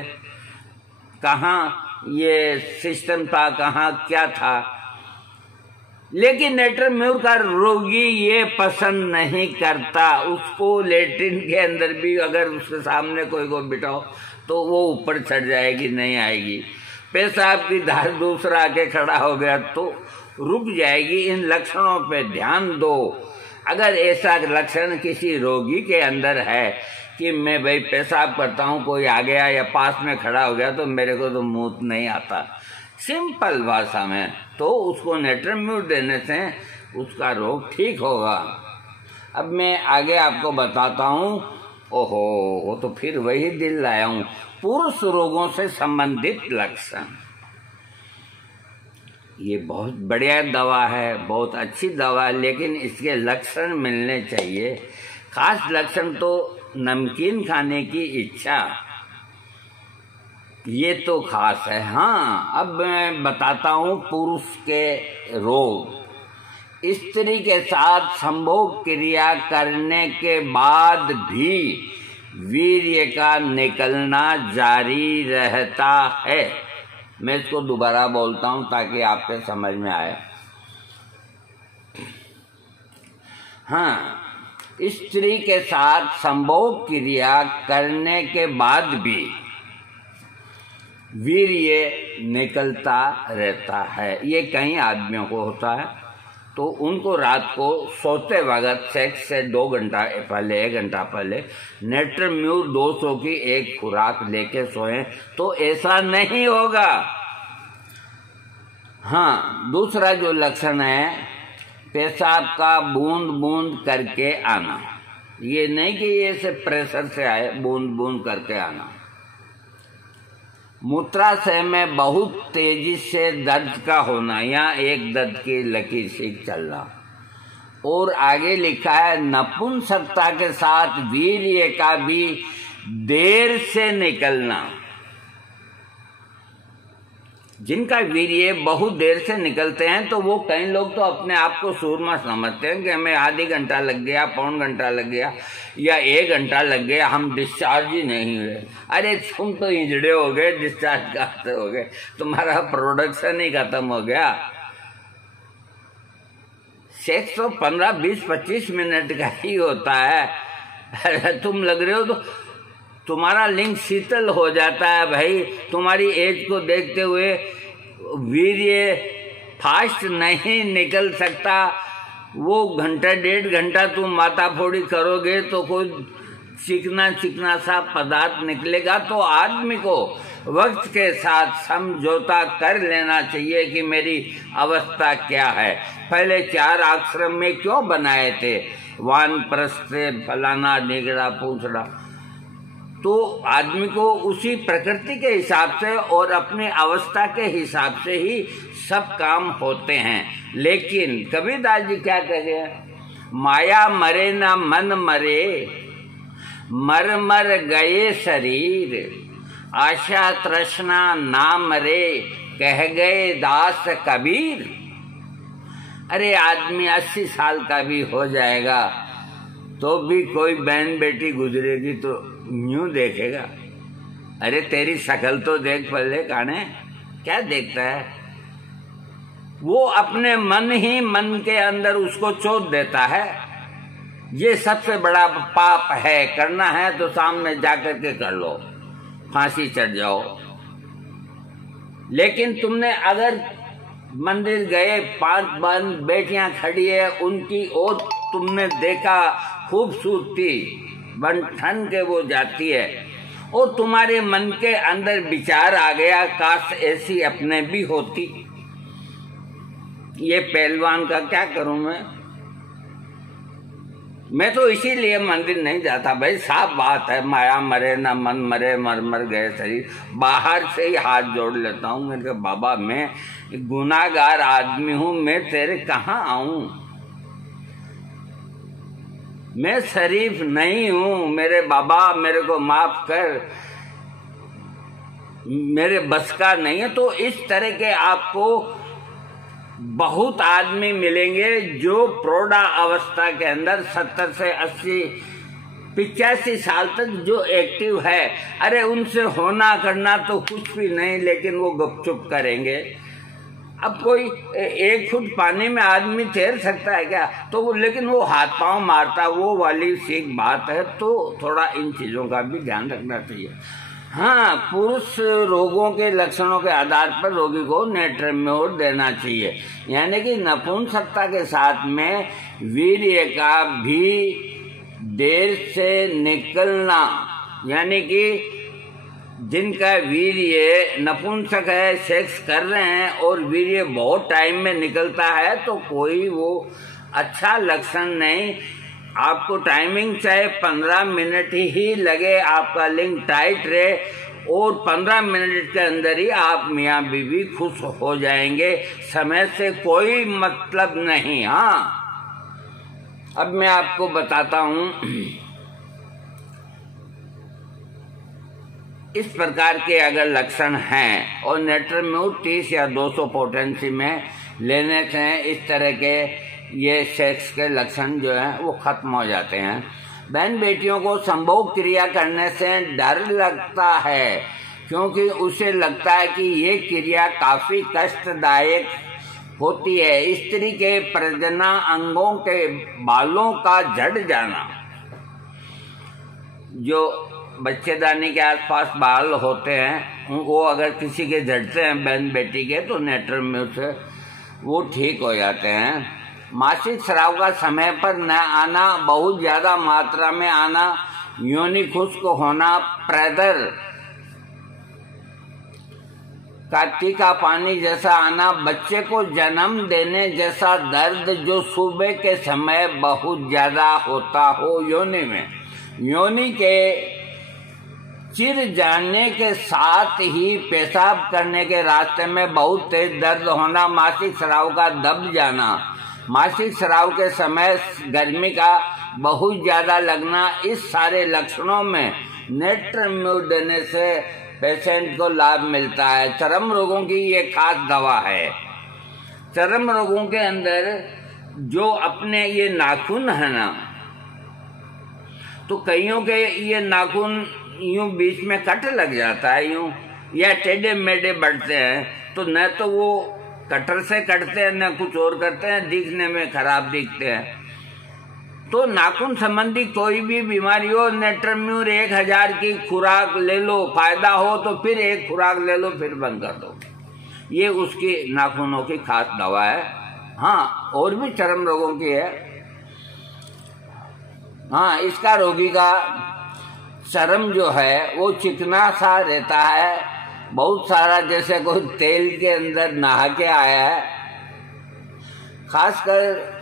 कहाँ ये सिस्टम था, कहाँ क्या था, लेकिन नेट्रम्यूर का रोगी ये पसंद नहीं करता। उसको लेट्रिन के अंदर भी अगर उसके सामने कोई को बिठाओ तो वो ऊपर चढ़ जाएगी, नहीं आएगी। पेशाब की धार दूसरा आके खड़ा हो गया तो रुक जाएगी। इन लक्षणों पे ध्यान दो। अगर ऐसा लक्षण किसी रोगी के अंदर है कि मैं भाई पेशाब करता हूँ, कोई आ गया या पास में खड़ा हो गया तो मेरे को तो मुंह नहीं आता, सिंपल भाषा में, तो उसको नेट्रम्यूर देने से उसका रोग ठीक होगा। अब मैं आगे आपको बताता हूँ। ओहो, वो तो फिर वही दिल लाया हूँ, पुरुष रोगों से संबंधित लक्षण। ये बहुत बढ़िया दवा है, बहुत अच्छी दवा है, लेकिन इसके लक्षण मिलने चाहिए। खास लक्षण तो नमकीन खाने की इच्छा, ये तो खास है। हाँ, अब मैं बताता हूँ पुरुष के रोग। स्त्री के साथ संभोग क्रिया करने के बाद भी वीर्य का निकलना जारी रहता है। मैं इसको दोबारा बोलता हूँ ताकि आपके समझ में आए। हाँ, स्त्री के साथ संभोग क्रिया करने के बाद भी वीर्य निकलता रहता है। ये कई आदमियों को होता है, तो उनको रात को सोते वक्त सेक्स से 2 घंटा पहले, 1 घंटा पहले नेट्रम्यूर 200 की एक खुराक लेके सोएं तो ऐसा नहीं होगा। हाँ, दूसरा जो लक्षण है, पेशाब का बूंद बूंद करके आना। ये नहीं कि ये से प्रेशर से आए, बूंद बूंद करके आना। मूत्राशय में बहुत तेजी से दर्द का होना या एक दर्द की लकीर से चलना। और आगे लिखा है नपुंसकता के साथ वीर्य का भी देर से निकलना। जिनका वीर्य बहुत देर से निकलते हैं तो वो कई लोग तो अपने आप को सूरमा समझते हैं कि हमें आधी घंटा लग गया, पौन घंटा लग गया या 1 घंटा लग गया, हम डिस्चार्ज ही नहीं हुए। अरे तुम तो इंजड़े हो गए, डिस्चार्ज करते हो गए, तुम्हारा प्रोडक्शन ही खत्म हो गया। सेक्स तो 15, 20, 25 मिनट का ही होता है। तुम लग रहे हो तो तुम्हारा लिंग शीतल हो जाता है भाई। तुम्हारी एज को देखते हुए वीर्य फास्ट नहीं निकल सकता। वो घंटा 1.5 घंटा तुम माताफोड़ी करोगे तो कोई चिकना चिकना सा पदार्थ निकलेगा। तो आदमी को वक्त के साथ समझौता कर लेना चाहिए कि मेरी अवस्था क्या है। पहले 4 आश्रम में क्यों बनाए थे, वानप्रस्थ, फलाना ढीगड़ा पूछड़ा। तो आदमी को उसी प्रकृति के हिसाब से और अपनी अवस्था के हिसाब से ही सब काम होते हैं। लेकिन कबीरदास जी क्या कह रहे हैं, माया मरे ना मन मरे, मर मर गए शरीर, आशा तृष्णा ना मरे, कह गए दास कबीर। अरे आदमी 80 साल का भी हो जाएगा तो भी कोई बहन बेटी गुजरेगी तो यूं देखेगा। अरे तेरी शक्ल तो देख पहले, काने क्या देखता है। वो अपने मन ही मन के अंदर उसको चोट देता है। ये सबसे बड़ा पाप है। करना है तो सामने जाकर के कर लो, फांसी चढ़ जाओ। लेकिन तुमने अगर मंदिर गए, 5 बहन बेटियां खड़ी है, उनकी ओर तुमने देखा, खूबसूरती बन ठन के वो जाती है और तुम्हारे मन के अंदर विचार आ गया, काश ऐसी अपने भी होती। ये पहलवान का क्या करूं मैं तो इसीलिए मंदिर नहीं जाता भाई। साफ बात है, माया मरे ना मन मरे, मर मर गए शरीर। बाहर से ही हाथ जोड़ लेता हूँ, मैंने कहा बाबा मैं गुनाहगार आदमी हूँ, मैं तेरे कहाँ आऊं, मैं शरीफ नहीं हूं, मेरे बाबा मेरे को माफ कर, मेरे बस का नहीं है। तो इस तरह के आपको बहुत आदमी मिलेंगे जो प्रौढ़ा अवस्था के अंदर 70 से 80, 85 साल तक जो एक्टिव है। अरे उनसे होना करना तो कुछ भी नहीं, लेकिन वो गुपचुप करेंगे। अब कोई 1 फुट पानी में आदमी तैर सकता है क्या? तो वो, लेकिन वो हाथ पांव मारता, वो वाली सीख बात है। तो थोड़ा इन चीजों का भी ध्यान रखना चाहिए। हाँ, पुरुष रोगों के लक्षणों के आधार पर रोगी को नेट्रेम्योर देना चाहिए, यानी कि नपुंसकता के साथ में वीर्य का भी देर से निकलना, यानी कि जिनका वीर्य नपुंसक है, सेक्स कर रहे हैं और वीर्य बहुत टाइम में निकलता है, तो कोई वो अच्छा लक्षण नहीं। आपको टाइमिंग चाहे 15 मिनट ही लगे, आपका लिंग टाइट रहे और 15 मिनट के अंदर ही आप मियाँ बीवी खुश हो जाएंगे। समय से कोई मतलब नहीं। हाँ, अब मैं आपको बताता हूँ, इस प्रकार के अगर लक्षण हैं और नेट्रेम्योर 30 या 200 पोटेंसी में लेने से इस तरह के ये सेक्स के लक्षण जो हैं वो खत्म हो जाते हैं। बहन बेटियों को संभोग क्रिया करने से डर लगता है, क्योंकि उसे लगता है कि ये क्रिया काफी कष्टदायक होती है। स्त्री के प्रजना अंगों के बालों का झड़ जाना, जो बच्चेदानी के आसपास बाल होते हैं, वो अगर किसी के झड़ते हैं बहन बेटी के, तो नेट्रेम्योर से वो ठीक हो जाते हैं। मासिक स्राव का समय पर न आना, बहुत ज्यादा मात्रा में आना, योनि खुश्क होना, प्रदर का पानी जैसा आना, बच्चे को जन्म देने जैसा दर्द जो सुबह के समय बहुत ज्यादा होता हो योनि में, योनि के चिर जाने के साथ ही पेशाब करने के रास्ते में बहुत तेज दर्द होना, मासिक स्राव का दब जाना, मासिक स्राव के समय गर्मी का बहुत ज्यादा लगना, इस सारे लक्षणों में नेट्रम्यूर देने से पेशेंट को लाभ मिलता है। चर्म रोगों की ये खास दवा है। चर्म रोगों के अंदर जो अपने ये नाखून है ना, तो कईयों के ये नाखून यूं बीच में कट लग जाता है यूं, या टेढ़े मेढ़े बढ़ते हैं, तो न तो वो कटर से कटते हैं न कुछ और करते हैं, दिखने में खराब दिखते हैं। तो नाखून संबंधी कोई भी बीमारी हो, नेट्रम्यूर 1000 की खुराक ले लो, फायदा हो तो फिर एक खुराक ले लो, फिर बंद कर दो। ये उसकी नाखूनों की खास दवा है। हाँ, और भी चर्म रोगों की है। हाँ, इसका रोगी का चर्म जो है वो चिकना सा रहता है, बहुत सारा, जैसे कोई तेल के अंदर नहा के आया है। खासकर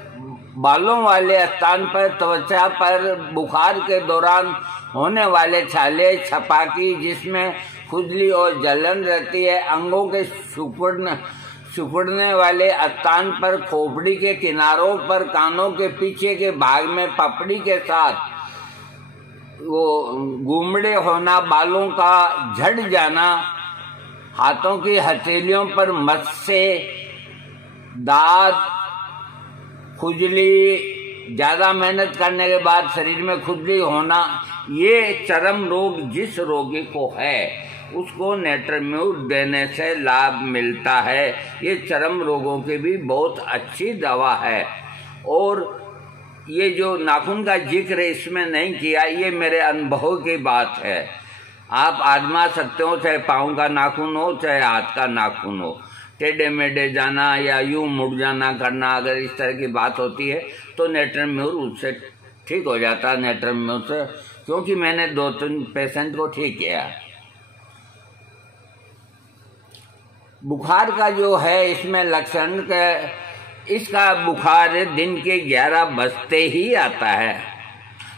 बालों वाले स्थान पर, त्वचा पर बुखार के दौरान होने वाले छाले, छपाकी जिसमें खुजली और जलन रहती है, अंगों के सिकुड़ने वाले स्थान पर, खोपड़ी के किनारों पर, कानों के पीछे के भाग में पपड़ी के साथ वो गुमड़े होना, बालों का झड़ जाना, हाथों की हथेलियों पर मस्से, दांत, खुजली, ज्यादा मेहनत करने के बाद शरीर में खुजली होना, ये चर्म रोग जिस रोगी को है उसको नेट्रम्यूर देने से लाभ मिलता है। ये चर्म रोगों की भी बहुत अच्छी दवा है। और ये जो नाखून का जिक्र इसमें नहीं किया, ये मेरे अनुभव की बात है। आप आजमा सकते हो, चाहे पाँव का नाखून हो चाहे हाथ का नाखून हो, टेढ़े मेढ़े जाना या यूं मुड़ जाना करना, अगर इस तरह की बात होती है तो नेट्रम्यूर उससे ठीक हो जाता है। नेट्रम्यूर से, क्योंकि मैंने 2-3 पेशेंट को ठीक किया। बुखार का जो है इसमें लक्षण का, इसका बुखार दिन के 11 बजते ही आता है।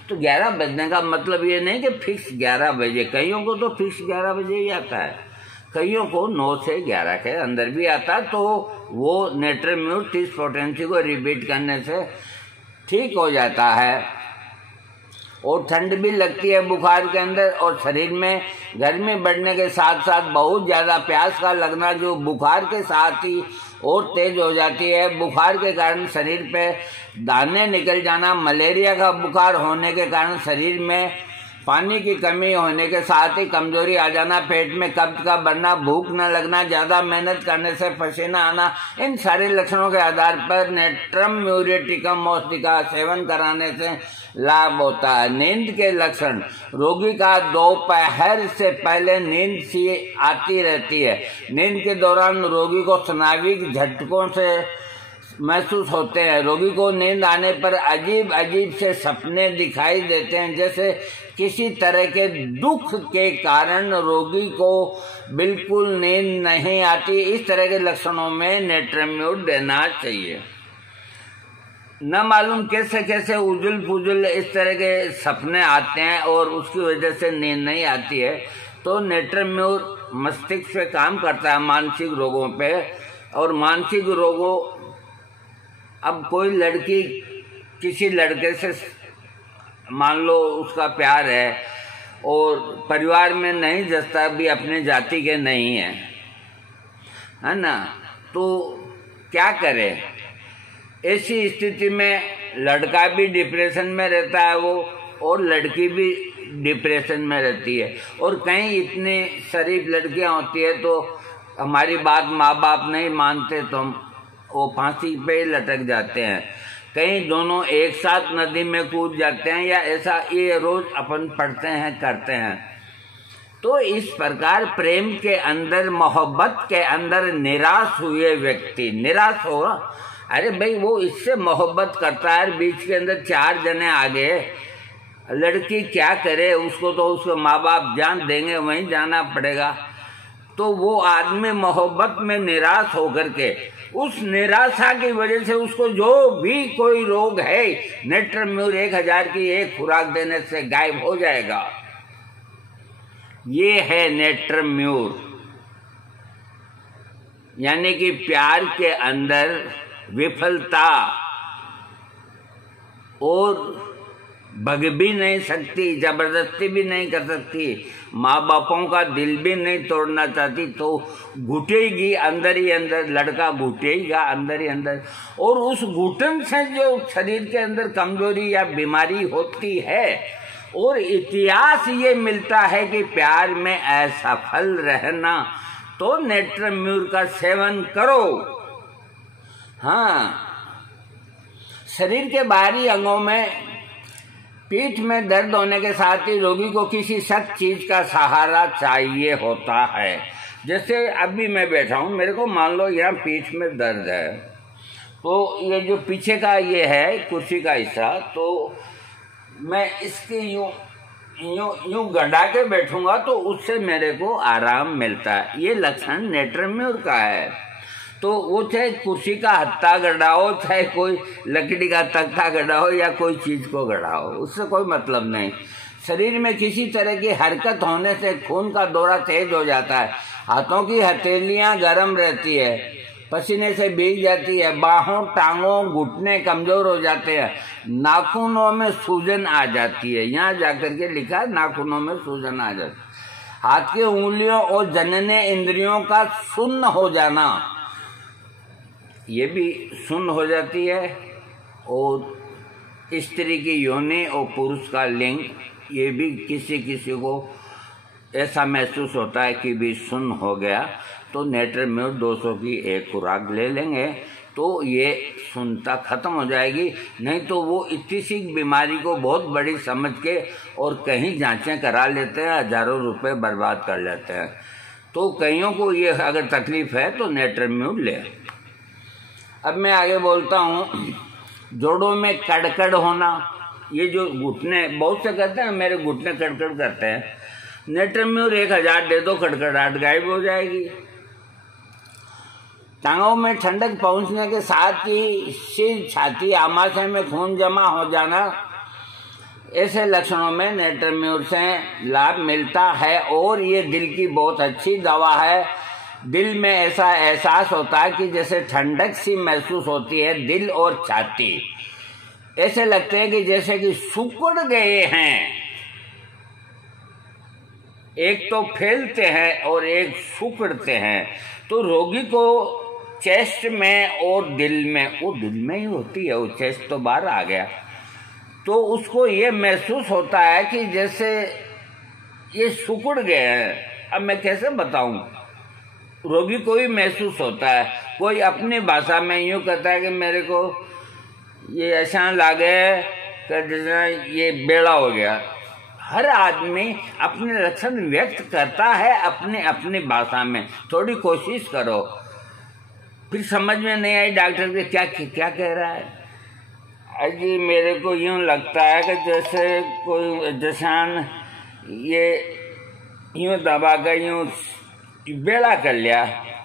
तो 11 बजने का मतलब ये नहीं कि फिक्स 11 बजे, कईयों को तो फिक्स 11 बजे ही आता है, कईयों को 9 से 11 के अंदर भी आता है। तो वो नेट्रम्यूर 30 पोटेंसी को रिपीट करने से ठीक हो जाता है। और ठंड भी लगती है बुखार के अंदर, और शरीर में गर्मी बढ़ने के साथ साथ बहुत ज़्यादा प्यास का लगना, जो बुखार के साथ ही और तेज हो जाती है। बुखार के कारण शरीर पे दाने निकल जाना, मलेरिया का बुखार होने के कारण शरीर में पानी की कमी होने के साथ ही कमजोरी आ जाना, पेट में कब्ज का बढ़ना, भूख न लगना, ज्यादा मेहनत करने से पसीना आना, इन सारे लक्षणों के आधार पर नेट्रम्यूरेटिकम औषधि का सेवन कराने से लाभ होता है। नींद के लक्षण, रोगी का दोपहर से पहले नींद सी आती रहती है। नींद के दौरान रोगी को स्नाविक झटकों से महसूस होते हैं। रोगी को नींद आने पर अजीब अजीब से सपने दिखाई देते हैं, जैसे किसी तरह के दुख के कारण रोगी को बिल्कुल नींद नहीं आती। इस तरह के लक्षणों में नेट्रम्यूर देना चाहिए। न मालूम कैसे कैसे उजुल पुजुल इस तरह के सपने आते हैं और उसकी वजह से नींद नहीं आती है, तो नेट्रम्यूर मस्तिष्क पे काम करता है, मानसिक रोगों पे। और मानसिक रोगों, अब कोई लड़की किसी लड़के से मान लो उसका प्यार है और परिवार में नहीं जचता, भी अपने जाति के नहीं है ना, तो क्या करे? ऐसी स्थिति में लड़का भी डिप्रेशन में रहता है वो, और लड़की भी डिप्रेशन में रहती है। और कहीं इतनी शरीफ लड़कियां होती है तो हमारी बात माँ बाप नहीं मानते तो वो फांसी पे लटक जाते हैं। कहीं दोनों एक साथ नदी में कूद जाते हैं, या ऐसा ये रोज अपन पढ़ते हैं करते हैं। तो इस प्रकार प्रेम के अंदर, मोहब्बत के अंदर निराश हुए व्यक्ति, निराश होगा, अरे भाई वो इससे मोहब्बत करता है, बीच के अंदर 4 जने आ गए, लड़की क्या करे, उसको तो उसके माँ बाप जान देंगे, वहीं जाना पड़ेगा। तो वो आदमी मोहब्बत में निराश होकर के, उस निराशा की वजह से उसको जो भी कोई रोग है, नेट्रम्यूर 1000 की एक खुराक देने से गायब हो जाएगा। ये है नेत्रम्यूर, यानी कि प्यार के अंदर विफलता और भग भी नहीं सकती, जबरदस्ती भी नहीं कर सकती, माँ बापों का दिल भी नहीं तोड़ना चाहती, तो घुटेगी अंदर ही अंदर, लड़का घुटेगा अंदर ही अंदर। और उस घुटन से जो शरीर के अंदर कमजोरी या बीमारी होती है, और इतिहास ये मिलता है कि प्यार में असफल रहना, तो नेत्रम्यूर का सेवन करो। हाँ, शरीर के बाहरी अंगों में पीठ में दर्द होने के साथ ही रोगी को किसी सख्त चीज का सहारा चाहिए होता है। जैसे अभी मैं बैठा हूँ, मेरे को मान लो यहाँ पीठ में दर्द है, तो ये जो पीछे का ये है कुर्सी का हिस्सा, तो मैं इसके यूं गड़ा के बैठूंगा तो उससे मेरे को आराम मिलता है। ये लक्षण नेत्रम्यूर का है। तो वो चाहे कुर्सी का हत्था गड़ा हो, चाहे कोई लकड़ी का तख्ता गड़ा हो, या कोई चीज को गड़ा हो, उससे कोई मतलब नहीं। शरीर में किसी तरह की हरकत होने से खून का दौरा तेज हो जाता है, हाथों की हथेलियां गर्म रहती है, पसीने से भीग जाती है, बाहों टांगों घुटने कमजोर हो जाते हैं, नाखूनों में सूजन आ जाती है। यहाँ जाकर के लिखा है नाखूनों में सूजन आ जाती है। हाथ की उंगलियों और जनने इंद्रियों का सुन्न हो जाना, ये भी सुन्न हो जाती है। और स्त्री की योनि और पुरुष का लिंग, ये भी किसी किसी को ऐसा महसूस होता है कि भी सुन्न हो गया, तो नेत्रम्यूर 200 की एक खुराक ले लेंगे तो ये सुनता खत्म हो जाएगी। नहीं तो वो इतनी सी बीमारी को बहुत बड़ी समझ के और कहीं जांचें करा लेते हैं, हजारों रुपए बर्बाद कर लेते हैं। तो कईयों को ये अगर तकलीफ है तो नेत्रम्यूर ले। अब मैं आगे बोलता हूँ, जोड़ों में कड़कड़ होना, ये जो घुटने, बहुत से कहते हैं मेरे घुटने कड़कड़ करते हैं, नेत्रम्यूर 1000 दे दो, कड़कड़ाहट गायब हो जाएगी। टांगों में ठंडक पहुंचने के साथ ही सिर, छाती, आमाशय में खून जमा हो जाना, ऐसे लक्षणों में नेत्रम्यूर से लाभ मिलता है। और ये दिल की बहुत अच्छी दवा है। दिल में ऐसा एहसास होता है कि जैसे ठंडक सी महसूस होती है, दिल और छाती ऐसे लगते हैं कि जैसे कि सिकुड़ गए हैं। एक तो फैलते हैं और एक सिकुड़ते हैं। तो रोगी को चेस्ट में और दिल में, वो दिल में ही होती है, वो चेस्ट तो बाहर आ गया, तो उसको ये महसूस होता है कि जैसे ये सिकुड़ गए हैं। अब मैं कैसे बताऊं, रोगी को ही महसूस होता है। कोई अपनी भाषा में यूं कहता है कि मेरे को ये ऐसा लगे कि जैसे ये बेड़ा हो गया। हर आदमी अपने लक्षण व्यक्त करता है अपने अपनी भाषा में। थोड़ी कोशिश करो। फिर समझ में नहीं आई डॉक्टर के क्या कह रहा है, अजी मेरे को यूं लगता है कि जैसे कोई जैसान ये यूं दबा कर यूं बेड़ा कर लिया,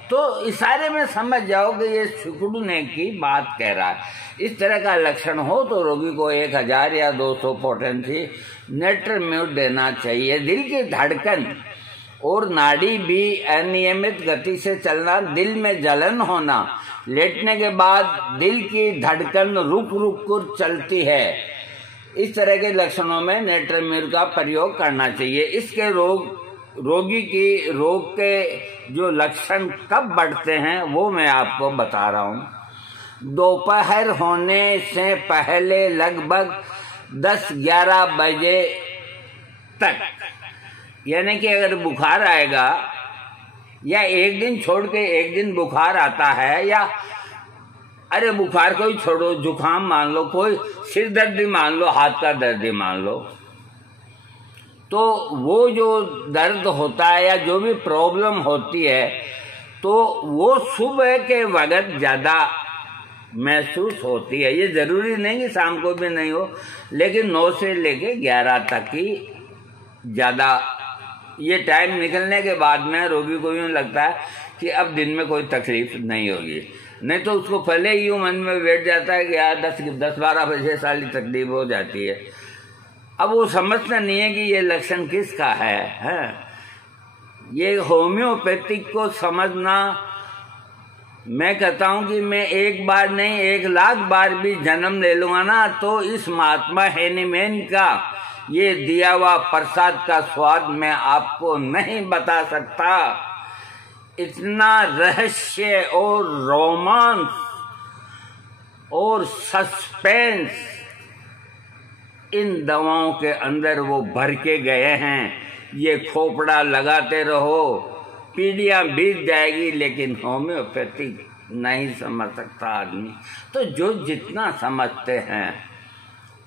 तो इशारे में समझ जाओ कि ये सिकुड़ने की बात कह रहा है। इस तरह का लक्षण हो तो रोगी को 1000 या 200 पोटेंसी नेत्रम्यूर देना चाहिए। दिल की धड़कन और नाड़ी भी अनियमित गति से चलना, दिल में जलन होना, लेटने के बाद दिल की धड़कन रुक रुक कर चलती है, इस तरह के लक्षणों में नेत्रम्यूर का प्रयोग करना चाहिए। इसके रोगी की रोग के जो लक्षण कब बढ़ते हैं वो मैं आपको बता रहा हूँ। दोपहर होने से पहले लगभग 10-11 बजे तक, यानी कि अगर बुखार आएगा या एक दिन छोड़ के एक दिन बुखार आता है, या अरे बुखार को ही छोड़ो, जुकाम मान लो, कोई सिर दर्द ही मान लो, हाथ का दर्द ही मान लो, तो वो जो दर्द होता है या जो भी प्रॉब्लम होती है, तो वो सुबह के वक्त ज़्यादा महसूस होती है। ये ज़रूरी नहीं कि शाम को भी नहीं हो, लेकिन 9 से लेके 11 तक ही ज़्यादा, ये टाइम निकलने के बाद में रोगी को यूँ लगता है कि अब दिन में कोई तकलीफ नहीं होगी। नहीं तो उसको पहले ही यूँ मन में बैठ जाता है कि यार 10-12 बजे साली तकलीफ हो जाती है। अब वो समझता नहीं है कि ये लक्षण किसका है। ये होम्योपैथिक को समझना, मैं कहता हूँ कि मैं एक बार नहीं 1,00,000 बार भी जन्म ले लूँगा ना, तो इस महात्मा हेनीमैन का ये दिया हुआ प्रसाद का स्वाद मैं आपको नहीं बता सकता। इतना रहस्य और रोमांस और सस्पेंस इन दवाओं के अंदर वो भर के गए हैं। ये खोपड़ा लगाते रहो, पीढ़ियां बीत जाएगी, लेकिन होम्योपैथिक नहीं समझ सकता आदमी। तो जो जितना समझते हैं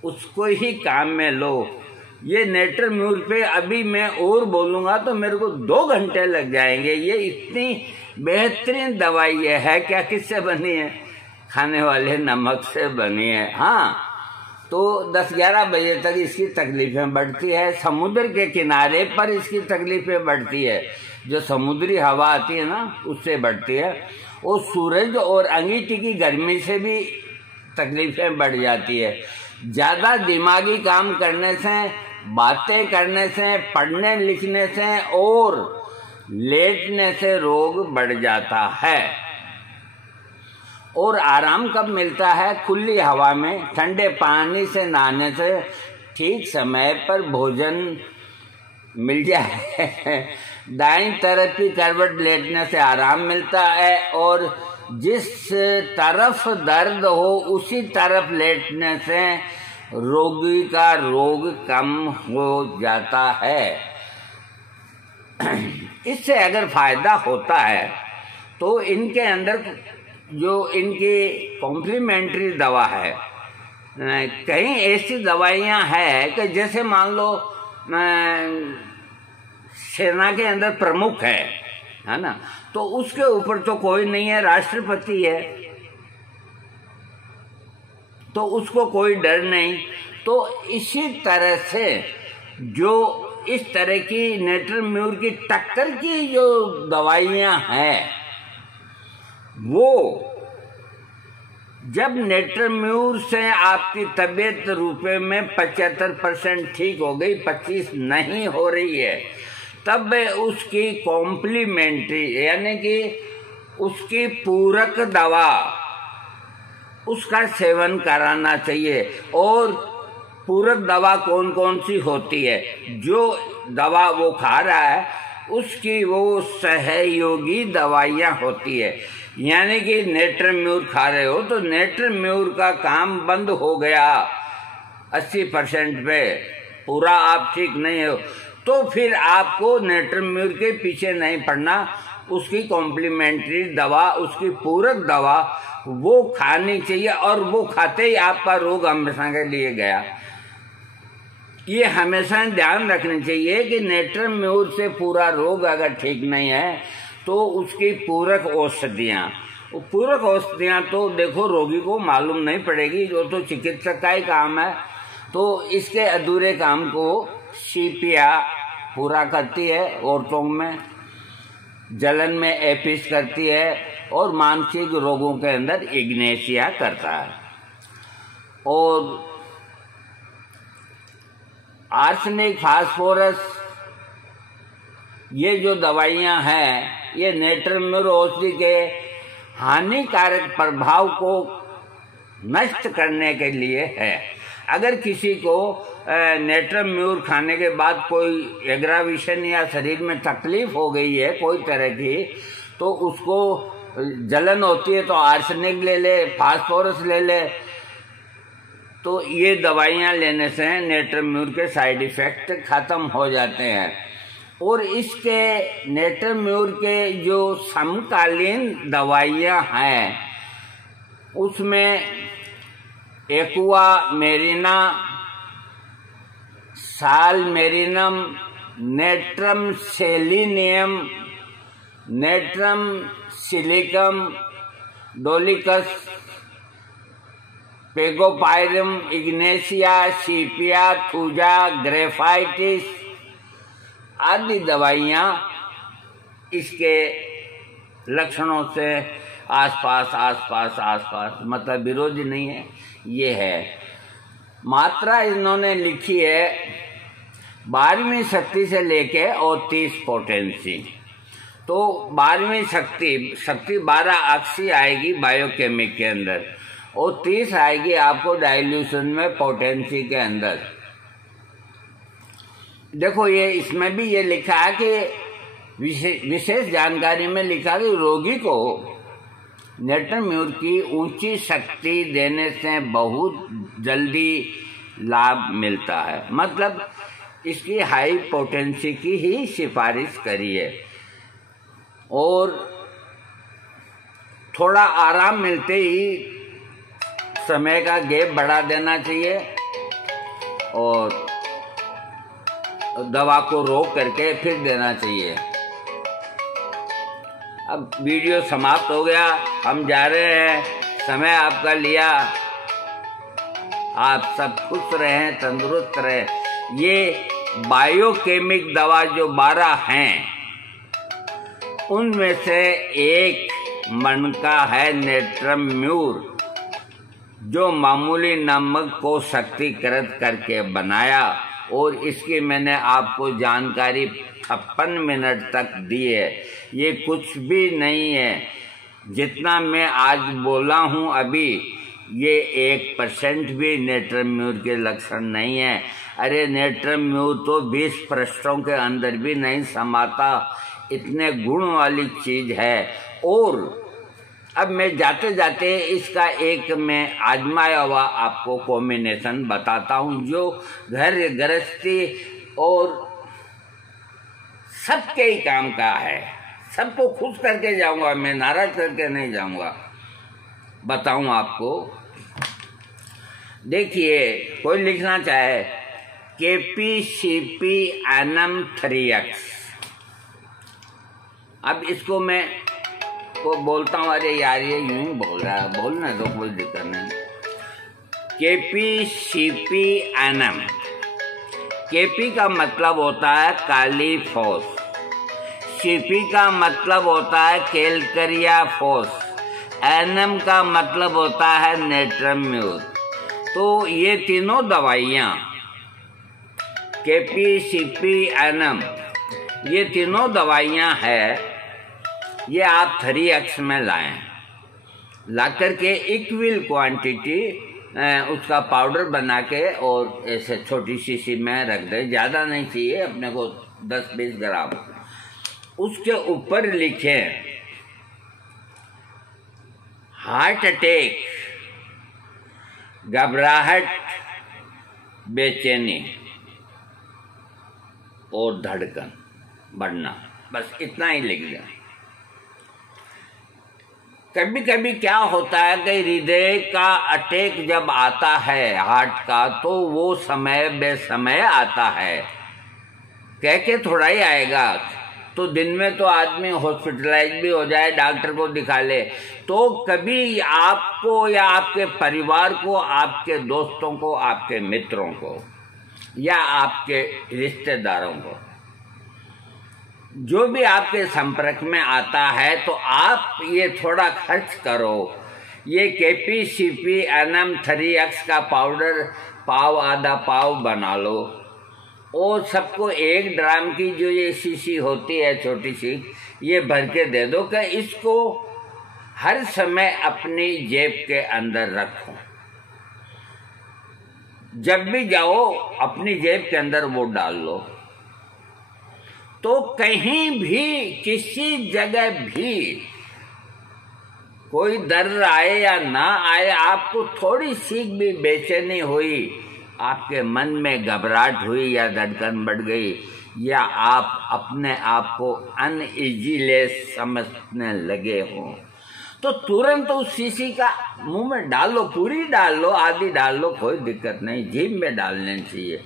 उसको ही काम में लो। ये नेटरम्यूर पे अभी मैं और बोलूँगा तो मेरे को 2 घंटे लग जाएंगे। ये इतनी बेहतरीन दवाई है। क्या किससे बनी है? खाने वाले नमक से बनी है। हाँ, तो 10-11 बजे तक इसकी तकलीफें बढ़ती है। समुद्र के किनारे पर इसकी तकलीफें बढ़ती है। जो समुद्री हवा आती है ना, उससे बढ़ती है। और सूरज और अंगीठी की गर्मी से भी तकलीफें बढ़ जाती है। ज़्यादा दिमागी काम करने से, बातें करने से, पढ़ने लिखने से और लेटने से रोग बढ़ जाता है। और आराम कब मिलता है? खुली हवा में, ठंडे पानी से नहाने से, ठीक समय पर भोजन मिल जाए, दाईं तरफ की करवट लेटने से आराम मिलता है। और जिस तरफ दर्द हो उसी तरफ लेटने से रोगी का रोग कम हो जाता है। इससे अगर फायदा होता है तो इनके अंदर जो इनकी कॉम्प्लीमेंट्री दवा है, कई ऐसी दवाइयां हैं कि जैसे मान लो सेना के अंदर प्रमुख है ना, तो उसके ऊपर तो कोई नहीं है, राष्ट्रपति है, तो उसको कोई डर नहीं। तो इसी तरह से जो इस तरह की नेटरम्यूर की टक्कर की जो दवाइयां हैं, वो जब नेटरम्यूर से आपकी तबीयत रुपए में 75% ठीक हो गई, 25 नहीं हो रही है, तब उसकी कॉम्प्लीमेंट्री यानी कि उसकी पूरक दवा उसका सेवन कराना चाहिए। और पूरक दवा कौन कौन सी होती है? जो दवा वो खा रहा है उसकी वो सहयोगी दवाइयाँ होती है। यानी कि नेटरम्यूर खा रहे हो तो नेटरम्यूर का काम बंद हो गया 80% पे, पूरा आप ठीक नहीं हो, तो फिर आपको नेटरम्यूर के पीछे नहीं पड़ना। उसकी कॉम्प्लीमेंट्री दवा, उसकी पूरक दवा वो खानी चाहिए, और वो खाते ही आपका रोग हमेशा के लिए गया। ये हमेशा ध्यान रखना चाहिए कि नेटरम्यूर से पूरा रोग अगर ठीक नहीं है तो उसकी पूरक औषधियाँ तो देखो रोगी को मालूम नहीं पड़ेगी, जो तो चिकित्सक का ही काम है। तो इसके अधूरे काम को सीपिया पूरा करती है, औरतों में जलन में एपिस करती है, और मानसिक रोगों के अंदर इग्नेशिया करता है। और आर्सेनिक, फास्फोरस, ये जो दवाइयां हैं ये नेटरम्यूर औषधि के हानिकारक प्रभाव को नष्ट करने के लिए है। अगर किसी को नेटरम्यूर खाने के बाद कोई एग्रावेशन या शरीर में तकलीफ हो गई है कोई तरह की, तो उसको जलन होती है तो आर्सेनिक ले ले, फास्फोरस ले ले, तो ये दवाइयाँ लेने से नेटरम्यूर के साइड इफ़ेक्ट ख़त्म हो जाते हैं। और इसके नेटरम्यूर के जो समकालीन दवाइयाँ हैं उसमें aqua marina, sal marinum, natrum selenium, natrum silicum, dolichos, fagopyrum, ignatia, sepia, thuja, graphites आदि दवाइयाँ इसके लक्षणों से आसपास मतलब विरोधी नहीं है, ये है। मात्रा इन्होंने लिखी है 12वीं शक्ति से लेके और 30 पोटेंसी। तो 12वीं शक्ति 12 अक्सी आएगी बायोकेमिक के अंदर और 30 आएगी आपको डाइल्यूशन में पोटेंसी के अंदर। देखो ये इसमें भी ये लिखा है कि विशेष जानकारी में लिखा कि रोगी को नेट्रम-म्यूर की ऊंची शक्ति देने से बहुत जल्दी लाभ मिलता है, मतलब इसकी हाई पोटेंसी की ही सिफारिश करी है और थोड़ा आराम मिलते ही समय का गैप बढ़ा देना चाहिए और दवा को रोक करके फिर देना चाहिए। अब वीडियो समाप्त हो गया, हम जा रहे हैं, समय आपका लिया। आप सब खुश रहें, तंदुरुस्त रहें। ये बायोकेमिक दवा जो 12 हैं उनमें से एक मणका है नेट्रम-म्यूर, जो मामूली नमक को शक्तिकृत करके बनाया और इसकी मैंने आपको जानकारी 56 मिनट तक दी है। ये कुछ भी नहीं है, जितना मैं आज बोला हूँ अभी, ये 1% भी नेट्रम-म्यूर के लक्षण नहीं है। अरे नेट्रम-म्यूर तो 20 पृष्ठों के अंदर भी नहीं समाता, इतने गुण वाली चीज है। और अब मैं जाते जाते इसका एक मैं आजमाया हुआ आपको कॉम्बिनेशन बताता हूँ, जो घर गृहस्थी और सबके ही काम का है। सबको खुश करके जाऊंगा, मैं नाराज करके नहीं जाऊंगा। बताऊं आपको, देखिए कोई लिखना चाहे KPCP एनम 3X। अब इसको मैं को बोलता हूँ, अरे यार ये यूं ही बोल रहा है, बोलना तो कोई दिक्कत नहीं। KPCP एनम, KP का मतलब होता है काली फॉस, CP का मतलब होता है कैलकरिया फॉस, एनम का मतलब होता है नेट्रम-म्यूर। तो ये तीनों दवाइयाँ KPCP एनम, ये तीनों दवाइयाँ है, ये आप 3X में लाएं, ला करके इक्वल क्वांटिटी उसका पाउडर बना के और ऐसे छोटी शीशी में रख दे, ज़्यादा नहीं चाहिए अपने को, 10-20 ग्राम। उसके ऊपर लिखें हार्ट अटैक, घबराहट, बेचैनी और धड़कन बढ़ना, बस इतना ही लिख दें। कभी कभी क्या होता है कि हृदय का अटैक जब आता है हार्ट का, तो वो समय बेसमय आता है, कह के थोड़ा ही आएगा। तो दिन में तो आदमी हॉस्पिटलाइज भी हो जाए, डॉक्टर को दिखा ले, तो कभी आपको या आपके परिवार को, आपके दोस्तों को, आपके मित्रों को या आपके रिश्तेदारों को, जो भी आपके संपर्क में आता है, तो आप ये थोड़ा खर्च करो। ये KPCP एनम 3X का पाउडर पाव, आधा पाव बना लो और सबको 1 ड्राम की जो ये शीशी होती है छोटी सी, ये भर के दे दो कि इसको हर समय अपनी जेब के अंदर रखो। जब भी जाओ अपनी जेब के अंदर वो डाल लो, तो कहीं भी किसी जगह भी कोई दर्द आए या ना आए, आपको थोड़ी सी भी बेचैनी हुई, आपके मन में घबराहट हुई या धड़कन बढ़ गई, या आप अपने आप को अनइजीनेस समझने लगे हो, तो तुरंत उस शीशी का मुंह में डाल लो, पूरी डाल लो, आधी डाल लो, कोई दिक्कत नहीं, जीभ में डालने चाहिए।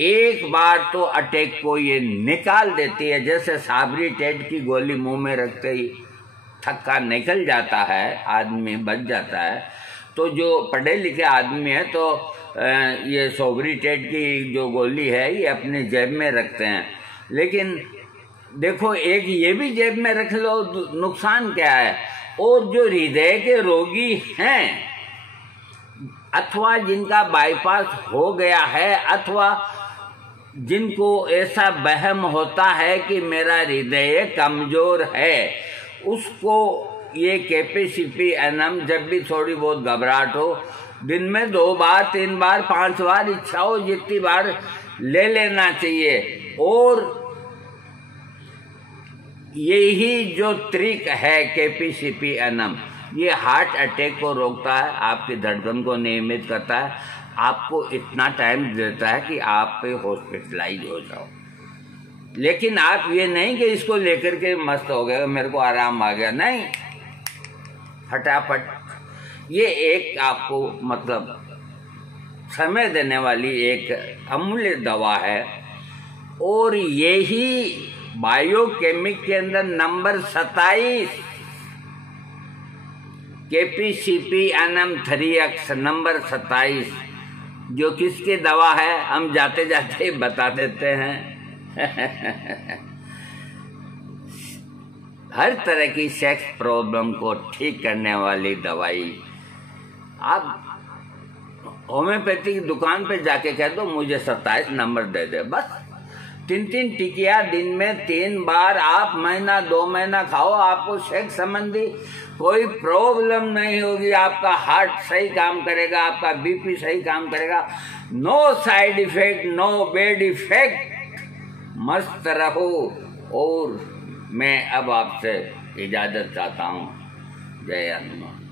एक बार तो अटैक को ये निकाल देती है, जैसे साबरी टेट की गोली मुंह में रखते ही थक्का निकल जाता है, आदमी बच जाता है। तो जो पढ़े लिखे आदमी है तो ये सोबरी टेट की जो गोली है ये अपने जेब में रखते हैं, लेकिन देखो एक ये भी जेब में रख लो, नुकसान क्या है। और जो हृदय के रोगी हैं अथवा जिनका बाईपास हो गया है अथवा जिनको ऐसा वहम होता है कि मेरा हृदय कमज़ोर है, उसको ये कैपेसिटी एनम, जब भी थोड़ी बहुत घबराहट हो, दिन में 2 बार 3 बार 5 बार, इच्छा हो जितनी बार ले लेना चाहिए। और यही जो ट्रिक है कैपेसिटी एनम, ये हार्ट अटैक को रोकता है, आपकी धड़कन को नियमित करता है, आपको इतना टाइम देता है कि आप पे हॉस्पिटलाइज हो जाओ। लेकिन आप ये नहीं कि इसको लेकर के मस्त हो गए, मेरे को आराम आ गया, नहीं, फटाफट। ये एक आपको मतलब समय देने वाली एक अमूल्य दवा है। और यही बायोकेमिक के अंदर number 27 capacity annum 3X number 27, जो किसकी दवा है हम जाते जाते बता देते हैं। हर तरह की सेक्स प्रॉब्लम को ठीक करने वाली दवाई। आप होम्योपैथिक दुकान पे जाके कह दो मुझे 27 नंबर दे दे, बस 3 टिकिया दिन में 3 बार आप महीना 2 महीना खाओ, आपको सेक्स संबंधी कोई प्रॉब्लम नहीं होगी। आपका हार्ट सही काम करेगा, आपका बीपी सही काम करेगा, no side effect, no bad effect. मस्त रहो। और मैं अब आपसे इजाज़त चाहता हूँ। जय हनुमान।